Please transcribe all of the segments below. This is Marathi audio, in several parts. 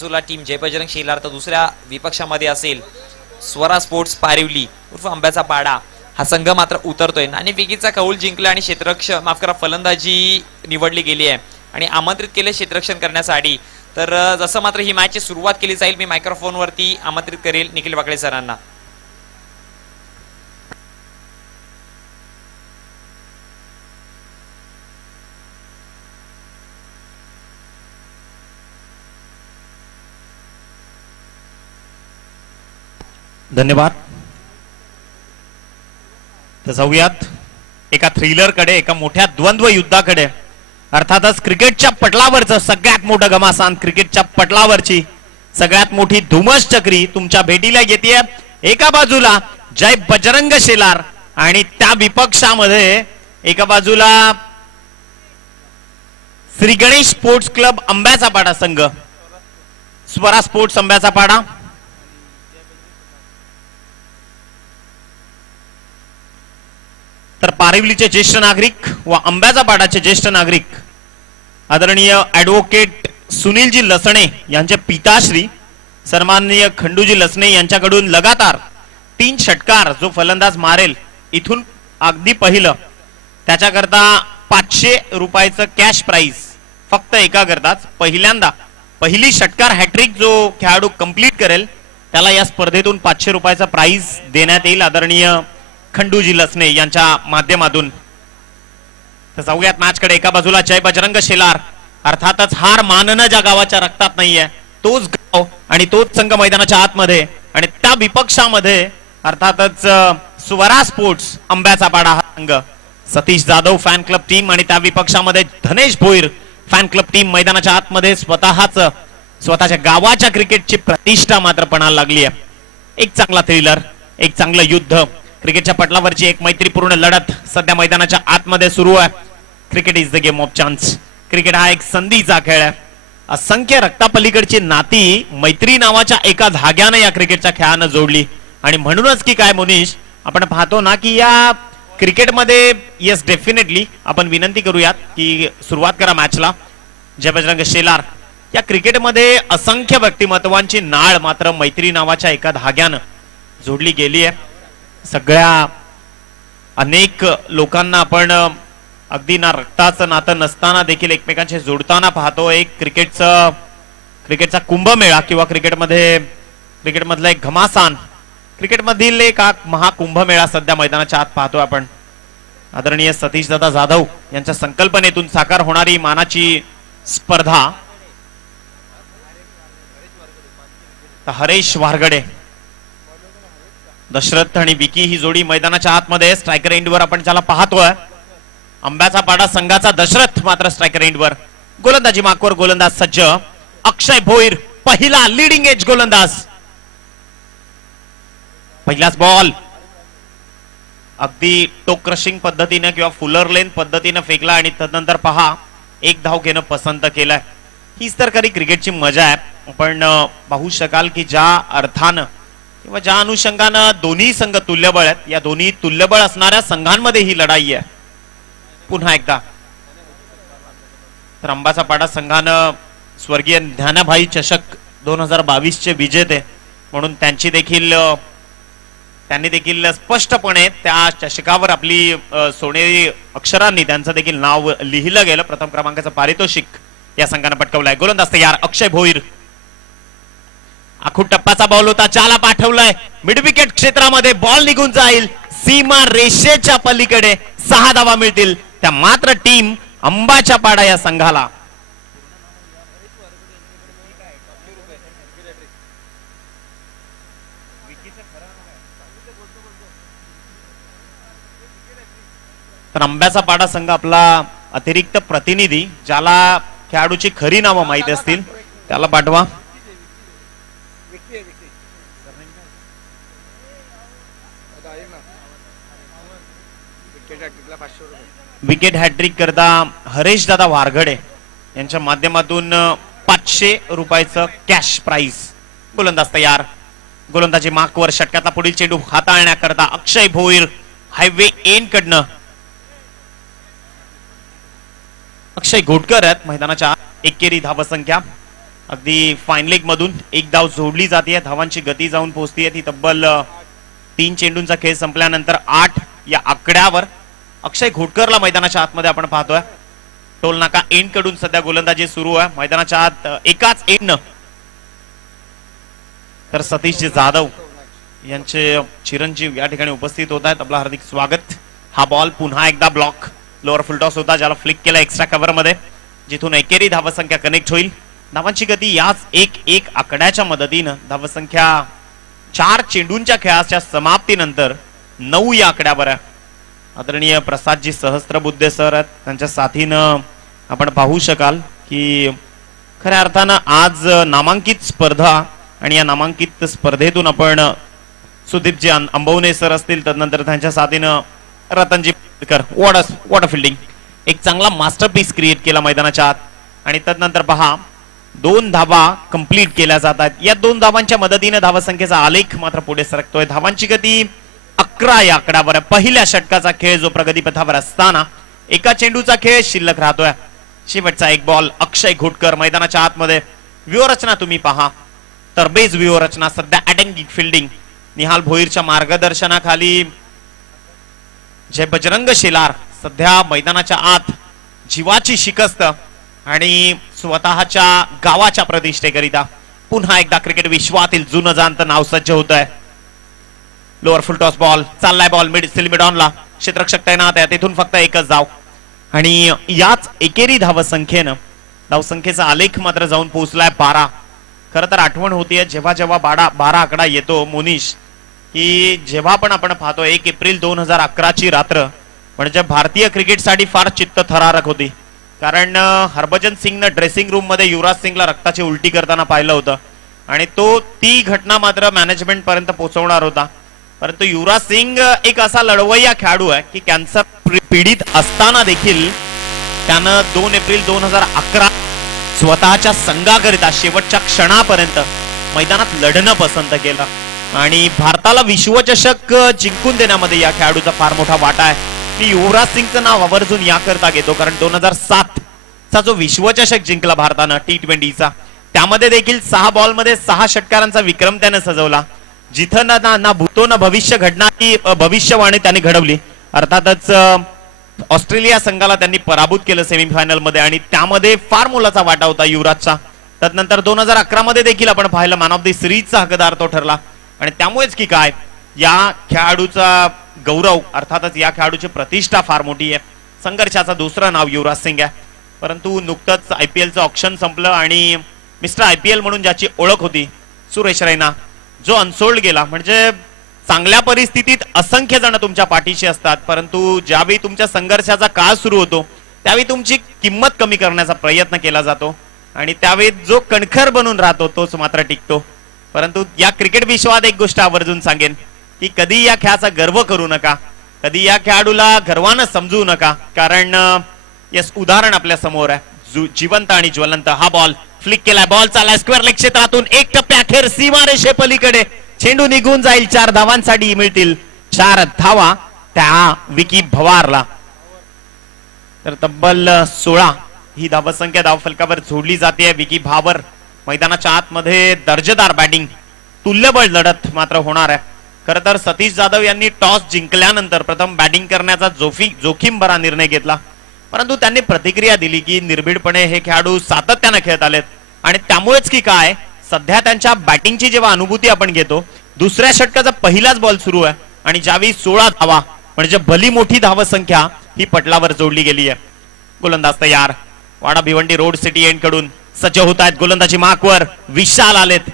बाजूला टीम जय बजरंग शेलार तर दुसऱ्या विपक्षामध्ये असेल स्वरा स्पोर्ट्स पारिवली उर्फ आंब्याचा पाडा. हा संघ मात्र उतरतोय. नाणेफेकीचा कौल जिंकला आणि क्षेत्ररक्षण माफ करा फलंदाजी निवडली गेली आहे आणि आमंत्रित केले क्षेत्ररक्षण करण्यासाठी. तर जसं मात्र ही मॅचची सुरुवात केली जाईल मी मायक्रोफोनवरती आमंत्रित करेल निखिल वाकळे सरांना. धन्यवाद. तर जाऊयात एका थ्रिलर कडे, एका मोठ्या द्वंद्व युद्धाकडे. अर्थातच क्रिकेटच्या पटलावरचं सगळ्यात मोठं घमासान, क्रिकेटच्या पटलावरची सगळ्यात मोठी धुमस चक्री तुमच्या भेटीला येते. एका बाजूला जय बजरंग शेलार आणि त्या विपक्षामध्ये एका बाजूला श्री गणेश स्पोर्ट्स क्लब आंब्याचा पाडा संघ, स्वरा स्पोर्ट्स आंब्याचा पाडा. तर पारिवलीचे ज्येष्ठ नागरिक व आंब्याचा पाडाचे ज्येष्ठ नागरिक आदरणीय ऍडव्होकेट सुनीलजी लसणे यांचे पिताश्री सन्माननीय खंडूजी लसणे यांच्याकडून लगातार 3 षटकार जो फलंदाज मारेल इथून अगदी पहिलं त्याच्याकरता 500 रुपयाचं कॅश प्राइज फक्त एका करताच पहिल्यांदा पहिली षटकार हॅट्रिक जो खेळाडू कंप्लीट करेल त्याला या स्पर्धेतून 500 रुपयाचा प्राइज देण्यात येईल आदरणीय खंडूजी लसणे यांच्या माध्यमातून. तर जाऊयात मॅच कडे. एका बाजूला जय बजरंग शेलार, अर्थातच हार मानणं ज्या गावाच्या रक्तात नाहीये तोच गाव आणि तोच संघ मैदानाच्या आतमध्ये, आणि त्या विपक्षामध्ये अर्थातच स्वरा स्पोर्ट्स आंब्याचा पाडा हा संघ, Satish Jadhav fan club team, आणि त्या विपक्षामध्ये धनेश भोईर फॅन क्लब टीम. मैदानाच्या आतमध्ये स्वतःच्या गावाच्या क्रिकेटची प्रतिष्ठा मात्र पणाला लागली आहे. एक चांगला थ्रिलर, एक चांगलं युद्ध, क्रिकेटच्या पटलावरची एक मैत्रीपूर्ण लढत सध्या मैदानाच्या आतमध्ये सुरू आहे. Cricket is the game of chance. Cricket हा एक संधीचा खेळ आहे. असंख्य रक्तापलीकडची नाती मैत्री नावाच्या एका धाग्यानं या क्रिकेटच्या खेळानं जोडली, आणि म्हणूनच की काय मोनीश आपण पाहतो ना की या क्रिकेटमध्ये येस डेफिनेटली आपण विनंती करूयात की सुरुवात करा मॅचला. जय बजरंग शेलार या क्रिकेटमध्ये असंख्य व्यक्तिमत्वांची नाळ मात्र मैत्री नावाच्या एका धाग्यानं जोडली गेली आहे. सगळ्या अनेक लोकांना आपण अगदी ना रक्ताचं नातं नसताना देखील एकमेकांशी जोडताना पाहतो. एक क्रिकेटचा कुंभमेळा किंवा क्रिकेटमधलं एक घमासान, क्रिकेटमधील एक महाकुंभमेळा सध्या मैदानाच्या आत पाहतोय आपण. आदरणीय सतीशदादा जाधव यांच्या संकल्पनेतून साकार होणारी मानाची स्पर्धा. हरेश वारगडे, दशरथ आणि विकी ही जोडी मैदानाच्या आतमध्ये स्ट्रायकर एंडवर आपण ज्याला पाहतोय. आंब्याचा पाडा संघाचा दशरथ मात्र स्ट्रायकर एंडवर. गोलंदाजी मार्कवर गोलंदाज सज्ज. अक्षय भोईर पहिला लीडिंग एज गोलंदाज. पहिलाच बॉल अगदी टोक क्रशिंग पद्धतीने किंवा फुलर लेन पद्धतीने फेकला आणि तदनंतर पहा एक धाव घेणं पसंत केलंय. हीच तर खरी क्रिकेटची मजा आहे. आपण पाहू शकाल की ज्या अर्थानं किंवा ज्या अनुषंगानं दोन्ही संघ तुल्यबळ आहेत, या दोन्ही तुल्यबळ असणाऱ्या संघांमध्ये ही लढाई आहे. पुन्हा एकदा तर आंब्याचा पाडा संघानं स्वर्गीय ज्ञानाभाई चषक 2022 चे विजेते म्हणून त्यांनी देखील स्पष्टपणे त्या चषकावर आपली सोनेरी अक्षरांनी त्यांचं देखील नाव लिहिलं गेलं. प्रथम क्रमांकाचं पारितोषिक या संघानं पटकवलंय. गोलंदाज तयार अक्षय भोईर. आखूड टप्प्याचा बॉल होता, चाला पाठवलाय मिड विकेट क्षेत्रामध्ये, बॉल निघून जाईल सीमा रेषेच्या पलीकडे. 6 धावा मिळतील त्या मात्र टीम आंब्याच्या पाडा या संघाला. तर आंब्याचा पाडा संघ आपला अतिरिक्त प्रतिनिधी, ज्याला खेळाडूची खरी नावं माहिती असतील त्याला पाठवा. विकेट हॅट्रिक करता हरेश दादा वारगडे यांच्या माध्यमातून 500 रुपयाचं कॅश प्राइज. गोलंदाज तयार. गोलंदाजी मार्कवर षटकाचा पुढील चेंडू हाताळण्याकरता अक्षय भोईर हायवे एंड कडनं. अक्षय घोटकर आहेत मैदानाच्या एकेरी धावसंख्या अगदी फाईन लेग मधून एक धाव जोडली जाते. धावांची गती जाऊन पोहोचतीये ती तब्बल 3 चेंडूंचा खेळ संपल्यानंतर 8 या आकड्यावर. अक्षय घोटकरला मैदानाच्या आतमध्ये आपण पाहतोय. टोल नाका एंड कडून सध्या गोलंदाजी सुरू आहे मैदानाच्या आत. एकाच एंड तर सतीश जाधव यांचे चिरंजीव या ठिकाणी उपस्थित होत आहेत. आपलं हार्दिक स्वागत. हा बॉल पुन्हा एकदा ब्लॉक लोअर फुलटॉस होता ज्याला फ्लिक केला एक्स्ट्रा कव्हर मध्ये, जिथून एकेरी धावसंख्या कनेक्ट होईल. धावांची गती याच 1-1 आकड्याच्या मदतीनं धावसंख्या 4 चेंडूंच्या खेळाच्या समाप्तीनंतर 9 या आकड्यावर आहे. आदरणीय प्रसादजी सहस्त्रबुद्धे सर आहेत, त्यांच्या साथीनं आपण पाहू शकाल की खऱ्या अर्थानं आज नामांकित स्पर्धा आणि या नामांकित स्पर्धेतून आपण सुदीपजी अंबवणे सर असतील, तदनंतर त्यांच्या साथीनं रतनजी वॉटर फिल्डिंग एक चांगला मास्टरपीस क्रिएट केला मैदानाच्या आत. आणि तदनंतर पहा 2 धावा कंप्लीट केल्या जातात. या 2 धावांच्या मदतीने धावसंख्येचा आलेख मात्र पुढे सरकतोय. धावांची गती 11 या आकड्यावर. पहिल्या षटकाचा खेळ जो प्रगतीपथावर असताना एका चेंडूचा खेळ शिल्लक राहतोय. शेवटचा एक बॉल अक्षय घोटकर मैदानाच्या आतमध्ये. व्यूहरचना तुम्ही पहा, तरबेज व्यूहरचना. सध्या अटॅकिंग फिल्डिंग निहाल भोईरच्या मार्गदर्शनाखाली जे बजरंग शेलार सध्या मैदानाच्या आत जीवाची शिकस्त आणि स्वतःच्या गावाच्या प्रतिष्ठेकरिता पुन्हा एकदा क्रिकेट विश्वातील जुनं जाणतं नाव सज्ज होत आहे. लोअर फुल टॉस बॉल चाललाय. बॉल मिड ऑनला. क्षेत्ररक्षक तैनात आहे. तिथून फक्त एकच धाव आणि याच एकेरी धावसंख्येनं धावसंख्येचा आलेख मात्र जाऊन पोहोचलाय 12. खरं तर आठवण होतीये जेव्हा जेव्हा 12 आकडा येतो मोनिश, की जेव्हा पण आपण पाहतो 1 एप्रिल 2011 ची रात्र म्हणजे भारतीय क्रिकेटसाठी फार चित्त थरारक होती. कारण हरभजन सिंगनं ड्रेसिंग रूम मध्ये युवराज सिंगला रक्ताची उलटी करताना पाहिलं होतं आणि ती घटना मात्र मॅनेजमेंट पर्यंत पोहोचवणार होता. परंतु युवराज सिंग एक असा लढवय्या खेळाडू आहे की कॅन्सर पीडित असताना देखील त्यानं 2 एप्रिल 2011 स्वतःच्या संघाकरिता शेवटच्या क्षणापर्यंत मैदानात लढणं पसंत केलं आणि भारताला विश्वचषक जिंकून देण्यामध्ये या खेळाडूचा फार मोठा वाटा आहे. मी युवराज सिंगचं नाव आवर्जून याकरता घेतो कारण 2007 चा जो विश्वचषक जिंकला भारतानं T20चा, त्यामध्ये देखील 6 बॉलमध्ये 6 षटकारांचा विक्रम त्याने सजवला. जिथं ना भूतो ना भविष्य घडणारी भविष्यवाणी त्यांनी घडवली. अर्थातच ऑस्ट्रेलिया संघाला त्यांनी पराभूत केलं सेमीफायनल मध्ये आणि त्यामध्ये फार मोलाचा वाटा होता युवराजचा. तदनंतर 2011 मध्ये देखील आपण पाहिलं मॅन ऑफ द सिरीजचा हकदार तो ठरला आणि त्यामुळेच की काय या खेळाडूचा गौरव अर्थातच या खेळाडूची प्रतिष्ठा फार मोठी आहे. संघर्षाचं दुसरं नाव युवराज सिंग आहे. परंतु नुकतंच IPLचं ऑप्शन संपलं आणि मिस्टर IPL म्हणून ज्याची ओळख होती सुरेश रैना जो अनसोल्ड गेला. म्हणजे चांगल्या परिस्थितीत असंख्य जण तुमच्या पाठीशी असतात, परंतु ज्यावेळी तुमच्या संघर्षाचा काळ सुरू होतो त्यावेळी तुमची किंमत कमी करण्याचा प्रयत्न केला जातो आणि त्यावेळी जो कणखर बनून राहतो तोच मात्र टिकतो. परंतु या क्रिकेट विश्वात एक गोष्ट आवर्जून सांगेन की कधी या खेळाचा गर्व करू नका, कधी या खेळाडूला गर्वानं समजू नका, कारण यस उदाहरण आपल्या समोर आहे जिवंत आणि ज्वलंत. हा बॉल फ्लिक केलाय. बॉल चाललाय स्क्वेअर लेग क्षेत्रातून. 1 टप्प्या अखेर सीमारेषे पलीकडे चेंडू निघून जाईल. 4 धावांसाठी मिळतील 4 धावा त्या विकी भवारला. तर तब्बल 16 ही धावसंख्या धावफलकावर जोडली जाते. विकी भावर मैदानाच्या आतमध्ये दर्जेदार बॅटिंग तुल्यबळ लढत मात्र होणार आहे. खरं तर सतीश जाधव यांनी टॉस जिंकल्यानंतर प्रथम बॅटिंग करण्याचा जोखीम भरा निर्णय घेतला, परंतु त्यांनी प्रतिक्रिया दिली की निर्भीडपणे हे खेळाडू सातत्यानं खेळत आलेत आणि त्यामुळेच की काय सध्या त्यांच्या बॅटिंगची जेव्हा अनुभूती आपण घेतो, दुसऱ्या षटकाचा पहिलाच बॉल सुरू आहे आणि ज्यावेळी 16 धावा म्हणजे भली मोठी धावसंख्या ही पटलावर जोडली गेली आहे. गोलंदाज तयार. वाडा भिवंडी रोड सिटी एंड कडून सज्ज होत आहेत. गोलंदाजी मार्कवर विशाल आलेत.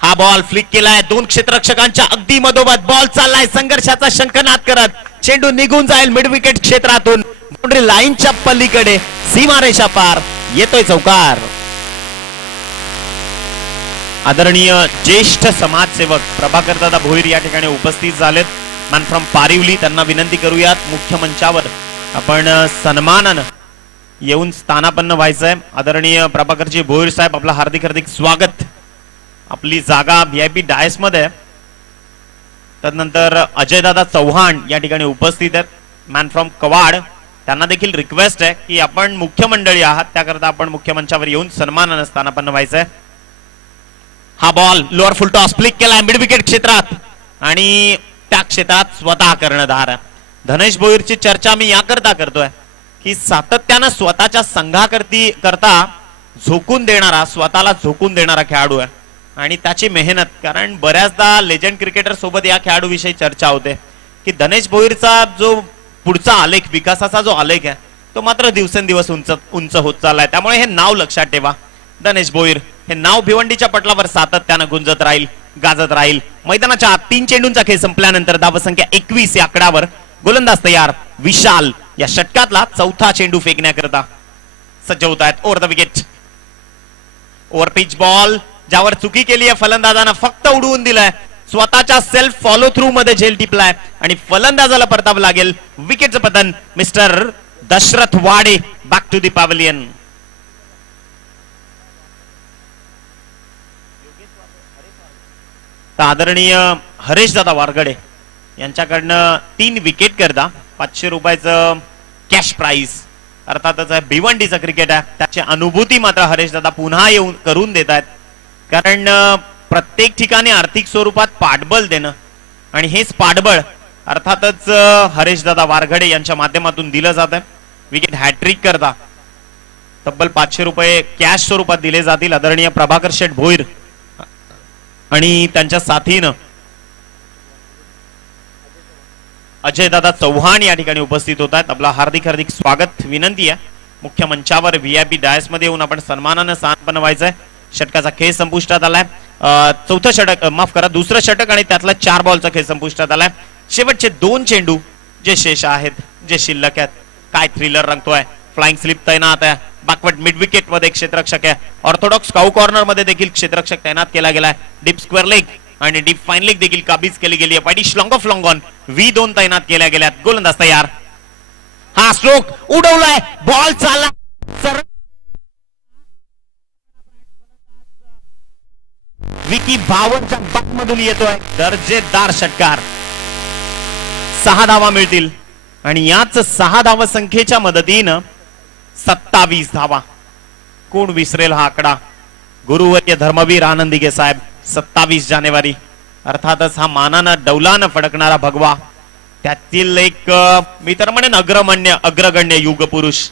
हा बॉल फ्लिक केलाय 2 क्षेत्ररक्षकांच्या अगदी मधोमध. बॉल चाललाय संघर्षाचा शंखनाद करत. चेंडू निघून जाईल मिड विकेट क्षेत्रातून बाउंड्री लाईनच्या पलीकडे सीमारेषा पार. येतोय चौकार. आदरणीय ज्येष्ठ समाजसेवक प्रभाकर दादा भोईर या ठिकाणी उपस्थित झालेत. Man from Parivali. त्यांना विनंती करूयात मुख्य मंचावर आपण सन्मानानं येऊन स्थानापन्न व्हायचंय. आदरणीय प्रभाकरजी भोईर साहेब आपलं हार्दिक हार्दिक स्वागत. आपली जागा VIP डायस मध्ये. तदनंतर अजयदादा चव्हाण या ठिकाणी उपस्थित आहेत. मॅन फ्रॉम कवाड त्यांना देखील रिक्वेस्ट आहे की आपण मुख्य मंडळी आहात, त्याकरता आपण मुख्य मंचावर येऊन सन्मानानं स्थानापन्न व्हायचंय. हा ball lower full toss flick केला मिड विकेट क्षेत्रात आणि त्या क्षेत्रात स्वतः कर्णधार. धनेश भोईरची चर्चा मी याकरता करतोय की सातत्यानं स्वतःच्या संघाकरता झोकून देणारा, स्वतःला झोकून देणारा खेळाडू आहे आणि त्याची मेहनत. कारण बऱ्याचदा लेजंड क्रिकेटर सोबत या खेळाडूविषयी चर्चा होते की धनेश भोईरचा जो पुढचा आलेख, विकासाचा जो आलेख आहे तो मात्र दिवसेंदिवस उंच उंच होत चाललाय. त्यामुळे हे नाव लक्षात ठेवा, धनेश भोईर हे नाव भिवंडीच्या पटलावर सातत्यानं गुंजत राहील, गाजत राहील. मैदानाच्या आत 3 चेंडूंचा खेळ संपल्यानंतर धावसंख्या 21 या आकड्यावर गोलंदाज तयार. विशाल या षटकातला चौथा चेंडू फेकण्याकरता सज्ज होत आहेत. Over the wicket, over pitch ball ज्यावर चुकी केली आहे फलंदाजानं, फक्त उडवून दिलाय. स्वतःच्या सेल्फ फॉलो थ्रू मध्ये झेल टिपलाय आणि फलंदाजाला परतावं लागेल. विकेटचं पतन. मिस्टर दशरथ वाडे बॅक टू दी पॅव्हलियन. आदरणीय हरेश दादा वारगडे यांच्याकडनं 3 विकेट करता 500 रुपयाचं कॅश प्राइज. अर्थातच भिवंडीचं क्रिकेट आहे, त्याची अनुभूती मात्र हरेश दादा पुन्हा येऊन करून देत आहेत. कारण प्रत्येक ठिकाणी आर्थिक स्वरूपात पाठबळ देणं आणि हेच पाठबळ अर्थातच हरेश दादा वारगडे यांच्या माध्यमातून दिलं जात आहे. विकेट हॅट्रिक करता तब्बल 500 रुपये कॅश स्वरूपात दिले जातील. आदरणीय प्रभाकर शेठ भोईर आणि त्यांच्या साथीनं अजय दादा चव्हाण या ठिकाणी उपस्थित होत आहेत. आपला हार्दिक हार्दिक स्वागत. विनंती आहे मुख्य मंचावर व्हीआयपी डायस मध्ये येऊन आपण सन्मानानं स्थानपन्न व्हायचंय. षटकाचा खेळ संपुष्टात आलाय. चौथं षटक, माफ करा, दुसरं षटक आणि त्यातला 4 बॉलचा खेळ संपुष्टात आलाय. शेवटचे 2 चेंडू जे शेष आहेत, जे शिल्लक आहेत. काय थ्रिलर रंगतोय. फ्लाइंग स्लिप तैनात आहे. बॅकवर्ड मिड विकेट मध्ये क्षेत्ररक्षक आहे. ऑर्थोडॉक्स काऊ कॉर्नर मध्ये देखील क्षेत्ररक्षक तैनात केला गेलाय. डीप स्क्वेअर लेग आणि डीप फाईन लेग देखील काबीज केली गेली आहे. पायडिश long off long on V2 तैनात केल्या गेल्यात. गोलंदाज तयार. हा स्ट्रोक उडवलाय, बॉल चालला विकी भावनच्या बॅट मधून येतोय. दर्जेदार षटकार. 6 धावा मिळतील आणि याच 6 धावा संख्येच्या मदतीनं 27 धावा. कोण विसरेल हा आकडा. गुरुवर्य धर्मवीर आनंदिगे साहेब. 27 जानेवारी. अर्थातच हा मानानं डौलानं फडकणारा भगवा. त्यातील एक मी तर म्हणेन अग्रगण्य युग पुरुष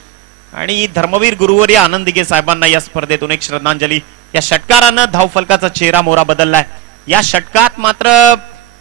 आणि धर्मवीर गुरुवर्य आनंदिगे साहेबांना या स्पर्धेतून एक श्रद्धांजली. या षटकारानं धावफलकाचा चेहरा मोहरा बदललाय. या षटकात मात्र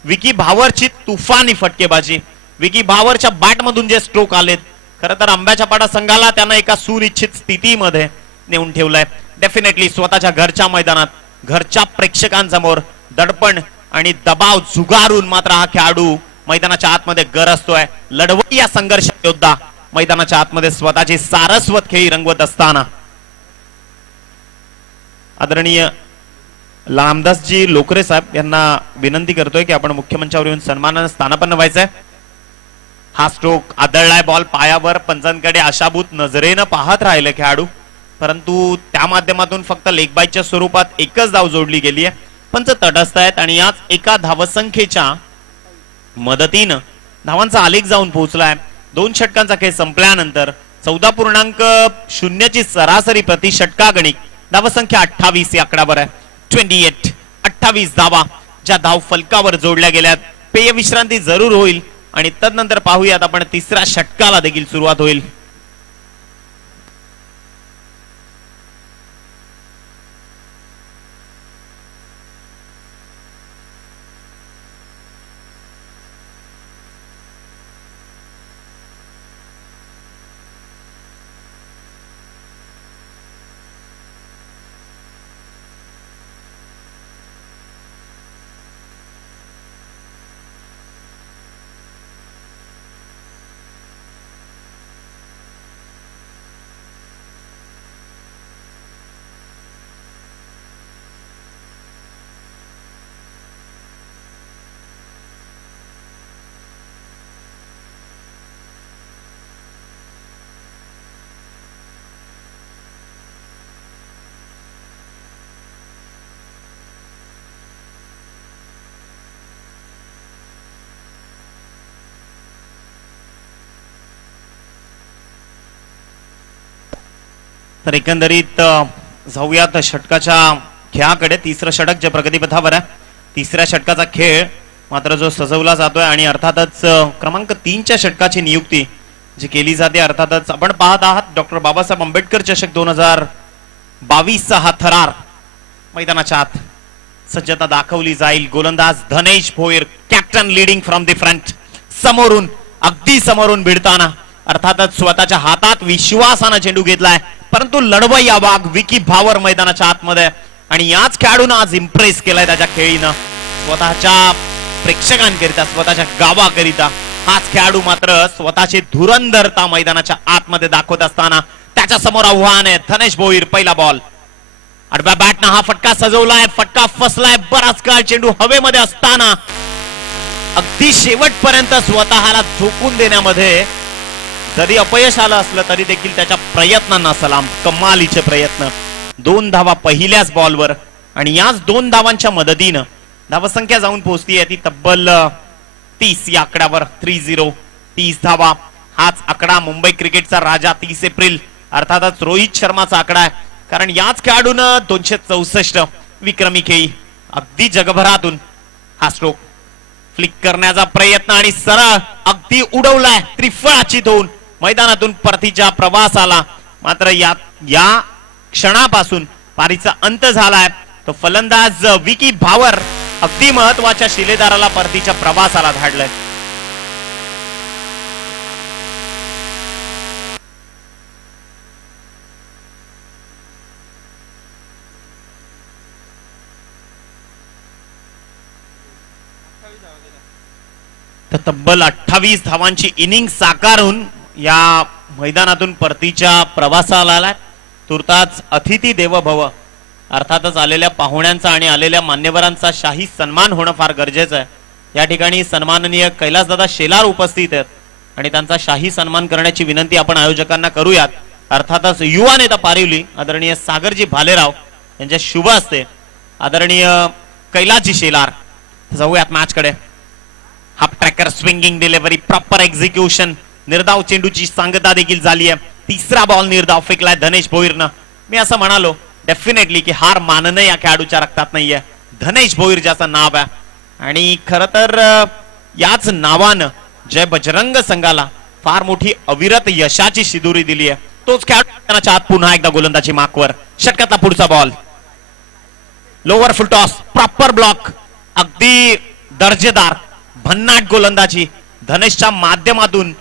विकी भावरची तुफानी फटकेबाजी. विकी भावरच्या बॅट मधून जे स्ट्रोक आलेत, खरं तर आंब्याच्या पाडा संघाला त्यानं एका सुनिश्चित स्थितीमध्ये नेऊन ठेवलंय. डेफिनेटली स्वतःच्या घरच्या मैदानात, घरच्या प्रेक्षकांसमोर दडपण आणि दबाव झुगारून मात्र हा खेळाडू मैदानाच्या आतमध्ये गरजतोय. लढवई या संघर्ष योद्धा मैदानाच्या आतमध्ये स्वतःची सारस्वत खेळी रंगवत असताना आदरणीय रामदासजी लोकरे साहेब यांना विनंती करतोय की आपण मुख्य मंचावर येऊन सन्मानानं स्थानापन्न व्हायचंय. हा स्ट्रोक आदळलाय. बॉल पायावर. पंचांकडे आशाभूत नजरेनं पाहत राहिले खेळाडू, परंतु त्या माध्यमातून फक्त लेग बायच्या स्वरूपात एकच धाव जोडली गेली आहे. पंच तटस्थ आहेत आणि याच एका धावसंख्येच्या मदतीनं धावांचा आलेख जाऊन पोहोचलाय. 2 षटकांचा खेळ संपल्यानंतर 14.0 ची सरासरी प्रति षटकागणिक धावसंख्या 28 या आकड्यावर आहे. 28 धावा ज्या धाव फलकावर जोडल्या गेल्यात. पेय विश्रांती जरूर होईल आणि तदनंतर पाहूयात आपण तिसऱ्या षटकाला देखील सुरुवात होईल. तर एकंदरीत जाऊयात षटकाच्या खेळाकडे. तिसरं षटक जे प्रगतीपथावर आहे, तिसऱ्या षटकाचा खेळ मात्र जो सजवला जातोय आणि अर्थातच क्रमांक 3च्या षटकाची नियुक्ती जी केली जाते. अर्थातच आपण पाहत आहात डॉक्टर बाबासाहेब आंबेडकर चषक 2022चा हा थरार मैदानाच्या आत सज्जता दाखवली जाईल. गोलंदाज Dhanesh Bhoir, captain leading from the front, समोरून अगदी समोरून भिडताना अर्थातच स्वतःच्या हातात विश्वासानं चेंडू घेतलाय, परंतु लढवय्या वाघ विकी भावर मैदानाच्या आतमध्ये आणि याच खेळाडूनं आज इम्प्रेस केलाय त्याच्या खेळीनं. स्वतःच्या प्रेक्षकांकरिता, स्वतःच्या गावाकरिता हाच खेळाडू मात्र स्वतःची धुरंधरता मैदानाच्या आतमध्ये दाखवत असताना त्याच्या समोर आव्हान आहे. धनेश भोईर, पहिला बॉल, आडव्या बॅटनं हा फटका सजवलाय, फटका फसलाय. बराच काळ चेंडू हवेमध्ये असताना अगदी शेवटपर्यंत स्वतःला झोकून देण्यामध्ये जरी अपयश आलं असलं तरी देखील त्याच्या प्रयत्नांना सलाम. कमालीचे प्रयत्न. 2 धावा पहिल्याच बॉलवर आणि याच 2 धावांच्या मदतीनं धावसंख्या जाऊन पोहोचतीये ती तब्बल 30 या आकड्यावर. 30 30 धावा हाच आकडा मुंबई क्रिकेटचा राजा 30 एप्रिल अर्थातच रोहित शर्माचा आकडा आहे. कारण याच खेळाडूनं 264 विक्रमी खेळी अगदी जगभरातून हा स्ट्रोक फ्लिक करण्याचा प्रयत्न आणि सरळ अगदी उडवलाय. त्रिफळाची 2 मैदानातून परतीच्या प्रवासाला मात्र या क्षणापासून पारीचा अंत झालाय. तो फलंदाज विकी भावर अगदी महत्वाच्या शिलेदाराला परतीच्या प्रवासाला धाडलाय. तर तब्बल 28 धावांची इनिंग साकारून या मैदानातून परतीच्या प्रवासाला आलाय. तुर्ताच अतिथी देव भव अर्थातच आलेल्या पाहुण्यांचा आणि आलेल्या मान्यवरांचा शाही सन्मान होणं फार गरजेचं आहे. या ठिकाणी सन्माननीय कैलासदादा शेलार उपस्थित आहेत आणि त्यांचा शाही सन्मान करण्याची विनंती आपण आयोजकांना करूयात. अर्थातच युवा नेता पारिवली आदरणीय सागरजी भालेराव यांच्या शुभ हस्ते आदरणीय कैलासजी शेलार. जाऊयात मॅच कडे. Half tracker, swinging delivery, proper execution, निर्धाव चेंडूची सांगता देखील झाली आहे. तिसरा बॉल निर्धाव फेकलाय धनेश भोईरनं. मी असं म्हणालो डेफिनेटली की हार मानणं या खेळाडूच्या रक्तात नाहीये. धनेश भोईर ज्याचं नाव आहे आणि खर तर याच नावानं जय बजरंग संघाला फार मोठी अविरत यशाची शिदोरी दिली आहे. तोच खेळाडू आत पुन्हा एकदा गोलंदाजी मार्कवर. षटकातला पुढचा ball, lower full toss, proper block, अगदी दर्जेदार भन्नाट गोलंदाजी धनेशच्या माध्यमातून.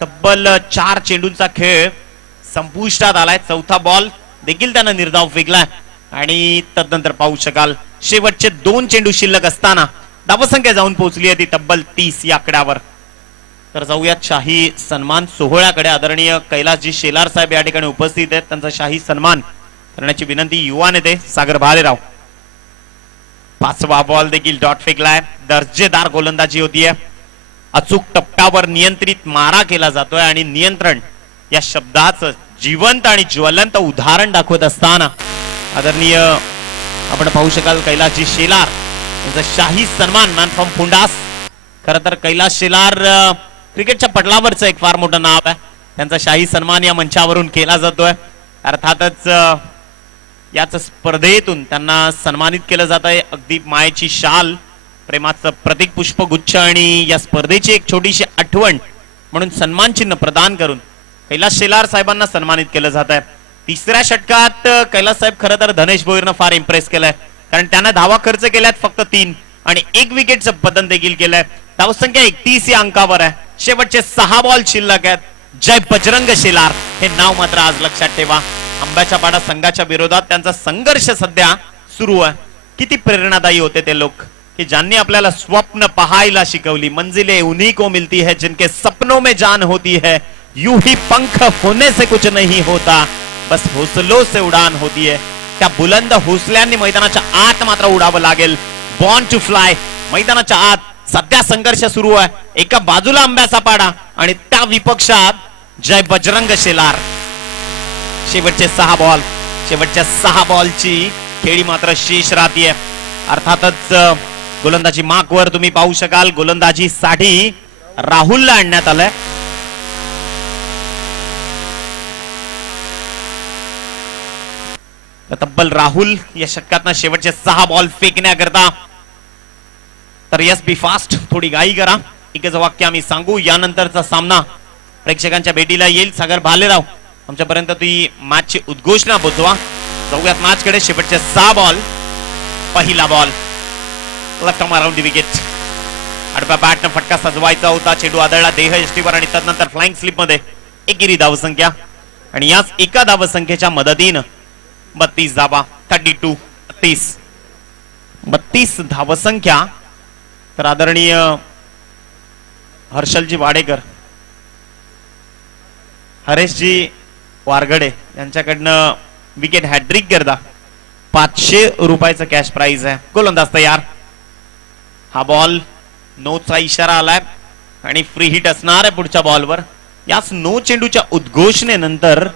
तब्बल 4 चेंडूंचा खेळ संपुष्टात आलाय. चौथा बॉल देखील त्यानं निर्धाव फेकलाय आणि तदनंतर पाहू शकाल शेवटचे 2 चेंडू शिल्लक असताना धावसंख्या जाऊन पोहोचली आहे ती तब्बल 30 या आकड्यावर. तर जाऊयात शाही सन्मान सोहळ्याकडे. आदरणीय कैलासजी शेलार साहेब या ठिकाणी उपस्थित आहेत. त्यांचा शाही सन्मान करण्याची विनंती युवा नेते सागर भालेराव. 5वा बॉल देखील डॉट फेकलाय. दर्जेदार गोलंदाजी होतीये. अचूक टप्प्यावर नियंत्रित मारा केला जातोय आणि नियंत्रण या शब्दाचं जिवंत आणि ज्वलंत उदाहरण दाखवत असताना आदरणीय आपण पाहू शकाल कैलासजी शेलार यांचा शाही सन्मान मॅन फ्रॉम फुंडास. खरं तर कैलास शेलार क्रिकेटच्या पटलावरचं एक फार मोठं नाव आहे. त्यांचा शाही सन्मान या मंचावरून केला जातोय. अर्थातच याच स्पर्धेतून त्यांना सन्मानित केलं जात आहे. अगदी मायेची शाल, प्रेमाचं प्रतीक पुष्पगुच्छ आणि या स्पर्धेची एक छोटीशी आठवण म्हणून सन्मान चिन्ह प्रदान करून कैलास शेलार साहेबांना सन्मानित केलं जात आहे. तिसऱ्या षटकात कैलास साहेब खरं तर धनेश भोईरनं फार इम्प्रेस केलंय. कारण त्यानं धावा खर्च केल्यात फक्त 3 आणि 1 विकेटचं पतन देखील केलंय. धावसंख्या 31 या अंकावर आहे. शेवटचे 6 बॉल शिल्लक आहेत. जय बजरंग शेलार हे नाव मात्र आज लक्षात ठेवा. आंब्याच्या पाडा संघाच्या विरोधात त्यांचा संघर्ष सध्या सुरू आहे. किती प्रेरणादायी होते ते लोक की ज्यांनी आपल्याला स्वप्न पाहायला शिकवली. मंजिले उन्हीं को मिलती है जिनके सपनों में जान होती है. यूं ही पंख होने से कुछ नहीं होता, बस हौसलों से उडान होती है. त्या बुलंद हौसल्यांनी मैदानाच्या आत मात्र उडावं लागेल. Born to fly. मैदानाच्या आत सध्या संघर्ष सुरू आहे. एका बाजूला आंब्याचा पाडा आणि त्या विपक्षात जय बजरंग शेलार. शेवटचे 6 बॉल, शेवटच्या 6 बॉलची खेळी मात्र शेष राहतीये. अर्थातच गोलंदाजी मार्कवर तुम्ही पाहू शकाल गोलंदाजीसाठी राहुलला आणण्यात आलंय. तब्बल राहुल या षटकातनं शेवटचे 6 बॉल फेकण्याकरता. तर यस बी फास्ट, थोडी घाई करा. एकच वाक्य आम्ही सांगू, यानंतरचा सामना प्रेक्षकांच्या भेटीला येईल. सागर भालेराव आमच्यापर्यंत ती मॅचची उद्घोषणा पोचवा. जाऊयात मॅच कडे. शेवटचे 6 बॉल. पहिला ball left arm around the wicket. आडव्या बॅटनं फटका सजवायचा होता. चेंडू आदळला देह यष्टीवर आणि त्यानंतर फ्लाइंग स्लिप मध्ये एकेरी धावसंख्या. आणि याच एका धावसंख्येच्या मदतीनं 32 धावा. 32 धावसंख्या. तर आदरणीय हर्षलजी वाडेकर, हरेशजी वारगडे यांच्याकडनं विकेट हॅट्रिक करता 500 रुपयाचं कॅश प्राइज आहे. गोलंदाज तयार. हा बॉल नोचा इशारा आलाय आणि फ्री हिट असणार आहे पुढच्या बॉलवर. याच नो चेंडूच्या उद्घोषणेनंतर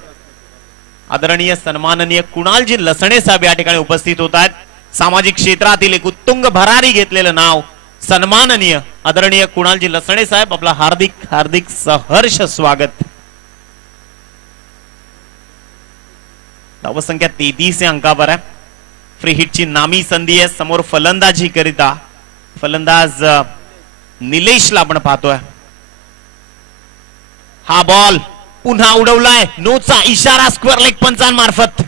आदरणीय सन्माननीय कुणालजी लसणे साहेब या ठिकाणी उपस्थित होत आहेत. सामाजिक क्षेत्रातील एक उत्तुंग भरारी घेतलेलं नाव सन्माननीय आदरणीय कुणालजी लसणे साहेब, आपला हार्दिक हार्दिक सहर्ष स्वागत. धावसंख्या 33 अंकावर आहे. फ्री हिटची नामी संधी आहे समोर फलंदाजी करिता. फलंदाज निलेशला आपण पाहतोय. हा बॉल पुन्हा उडवलाय. नोचा इशारा स्क्वेअर लेग पंचांमार्फत.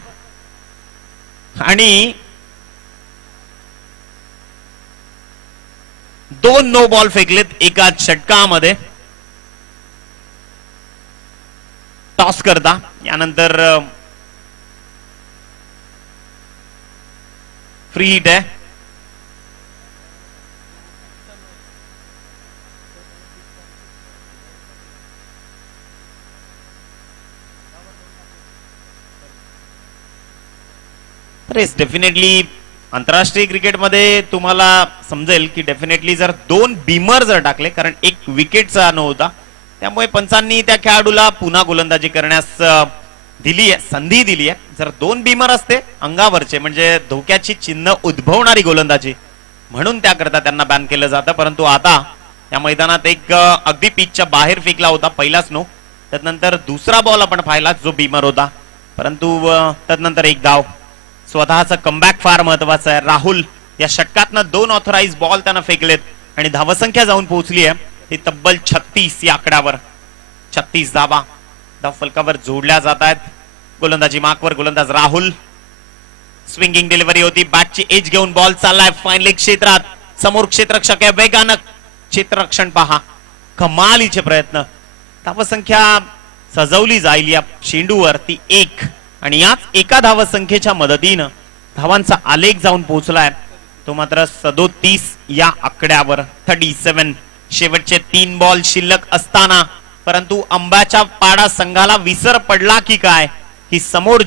आणि 2 नो बॉल फेकलेत एका षटकामध्ये. टॉस करता यानंतर फ्री हिट आहे. डेफिनेटली आंतरराष्ट्रीय क्रिकेटमध्ये तुम्हाला समजेल की डेफिनेटली जर 2 बीमर जर टाकले, कारण एक विकेटचा नव्हता, त्यामुळे पंचांनी त्या खेळाडूला पुन्हा गोलंदाजी करण्यास दिली आहे, संधी दिली आहे. जर 2 बीमर असते अंगावरचे म्हणजे धोक्याची चिन्ह उद्भवणारी गोलंदाजी, म्हणून त्याकरता त्यांना बॅन केलं जातं. परंतु आता या मैदानात एक अगदी पिचच्या बाहेर फेकला होता पहिलाच नो. त्यानंतर दुसरा बॉल आपण पाहिला जो बीमर होता, परंतु त्यानंतर एक धाव. स्वतःचा कमबॅक फार महत्वाचा आहे. राहुल या षटकातनं 2 ऑथराइज बॉल त्यानं फेकलेत आणि धावसंख्या जाऊन पोहोचली आहे ती तब्बल 36 या आकड्यावर. 36 धावा धाव फलकावर जोडल्या जात आहेत. गोलंदाजी मार्कवर गोलंदाज राहुल. स्विंगिंग डिलिव्हरी होती. बॅटची एज घेऊन बॉल चाललाय फाईन लेग क्षेत्रात. समोर क्षेत्ररक्षक आहे वेगानं. क्षेत्ररक्षण पहा. कमालीचे प्रयत्न. धावसंख्या सजवली जाईल या चेंडूवर ती 1. आणि याच एका धावसंख्येच्या मदतीनं धावांचा आलेख जाऊन पोहोचलाय तो मात्र 37 या आकड्यावर. 37. शेवटचे 3 बॉल शिल्लक असताना परंतु अंबाच्या पाडा संघाला विसर पडला की काय की समोर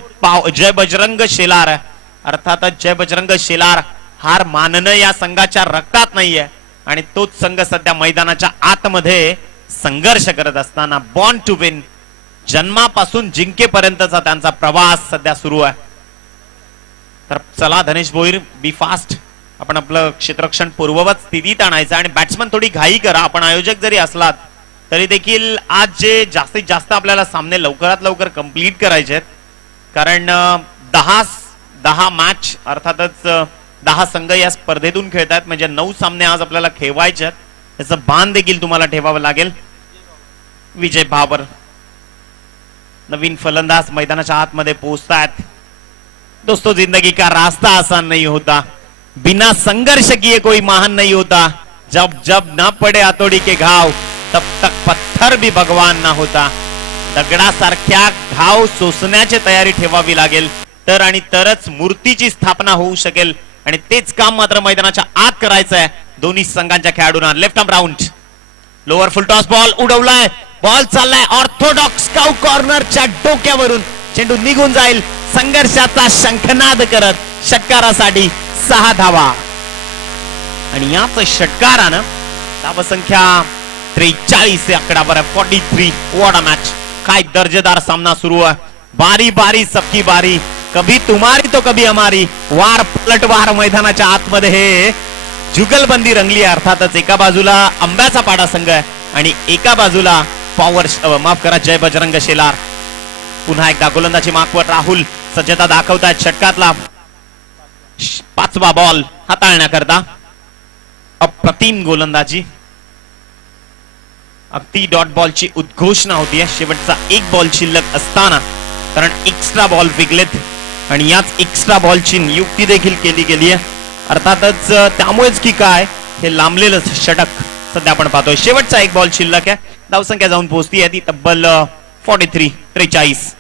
जय बजरंग शेलार, अर्थातच जय बजरंग शेलार हार मानणं या संघाच्या रक्तात नाहीये आणि तोच संघ सध्या मैदानाच्या आतमध्ये संघर्ष करत असताना बॉर्न टू विन, जन्मापासून जिंकेपर्यंतचा त्यांचा प्रवास सध्या सुरू आहे. तर चला धनेश भोईर, बी फास्ट. आपण आपलं क्षेत्ररक्षण पूर्ववत स्थितीत आणायचं आणि बॅट्समन थोडी घाई करा. आपण आयोजक जरी असलात तरी देखील आज जे जास्तीत जास्त आपल्याला सामने लवकरात लवकर कंप्लीट करायचे आहेत, कारण 10 मॅच अर्थातच 10 संघ या स्पर्धेतून खेळतात, म्हणजे 9 सामने आज आपल्याला खेळवायचे आहेत. त्याचं भान देखील तुम्हाला ठेवावं लागेल. विजय भावर नवीन फलंदाज मैदानाच्या आतमध्ये पोहोचतात. दोस्तों, जिंदगी का रास्ता आसान नहीं होता, बिना संघर्ष किए कोई महान नहीं होता. जब जब ना पडे हातोडी के घाव तब तक पत्थर भी भगवान ना होता. दगडासारख्या घाव सोसण्याची तयारी ठेवावी लागेल तर आणि तरच मूर्तीची स्थापना होऊ शकेल. आणि तेच काम मात्र मैदानाच्या आत करायचं आहे दोन्ही संघांच्या खेळाडूंना. Left arm round, lower full toss ball उडवलाय. बॉल चाललाय ऑर्थोडॉक्स काउ कॉर्नरच्या डोक्यावरून. चेंडू निघून जाईल. संघर्षाचा शंखनाद करत षटकारासाठी 6 धावा. आणि याच षटकारानं धावसंख्या 43 आकडावर 43. What a match. काय दर्जेदार सामना सुरू आहे. बारी बारी सबकी बारी, कभी तुम्हारी तो कभी हमारी. वार पलटवार मैदानाच्या आतमध्ये हे जुगलबंदी रंगली आहे. अर्थातच एका बाजूला अंब्याचा पाडा संघ आहे आणि एका बाजूला जय बजरंग शेलार. पुन्हा एकदा गोलंदाजी मार्कवर राहुल. सज्जता दाखवतायत षटकातला पाचवा बॉल हाताळण्याकरता. अप्रतिम गोलंदाजी, अगदी डॉट बॉलची उद्घोषणा होतीये. शेवटचा एक बॉल शिल्लक असताना, कारण एक्स्ट्रा बॉल विकलेत आणि याच एक्स्ट्रा बॉलची नियुक्ती देखील केली गेली आहे. अर्थातच त्यामुळेच की काय हे लांबलेलं षटक सध्या आपण पाहतोय. शेवटचा एक बॉल शिल्लक आहे. धावसंख्या जाऊन पोहोचती आहे ती तब्बल 43.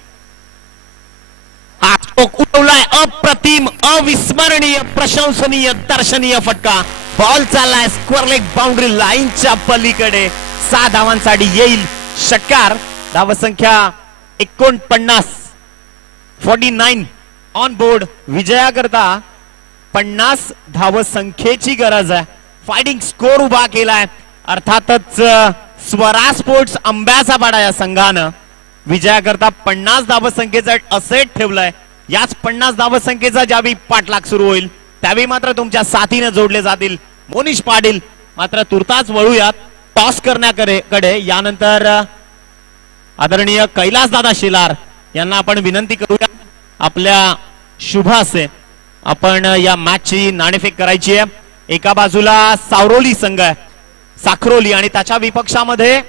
हा स्ट्रोक उडवलाय. अप्रतिम, अविस्मरणीय, प्रशंसनीय, दर्शनीय फटका. बॉल चाललाय स्क्वेअर लेग बाउंड्री लाईनच्या पलीकडे. 6 धावांसाठी येईल षटकार. धावसंख्या 49 ऑन बोर्ड. विजयाकरता 50 धावसंख्येची गरज आहे. फायटिंग स्कोर उभा केलाय. अर्थातच स्वरा स्पोर्ट्स आंब्याचा पाडा या संघानं विजयाकरता 50 धावसंख्येचा असेट ठेवलाय. याच 50 धावसंख्येचा ज्यावेळी पाठलाग सुरू होईल त्यावेळी मात्र तुमच्या साथीने जोडले जातील मोनिश पाटील. मात्र तुर्तास वळूयात टॉस करण्याकडे. यानंतर आदरणीय कैलास दादा शेलार यांना आपण विनंती करूया आपल्या शुभ असे आपण या मॅचची नाणेफेक करायची आहे. एका बाजूला सावरोली संघ आहे, साखरोली, आणि त्याच्या विपक्षामध्ये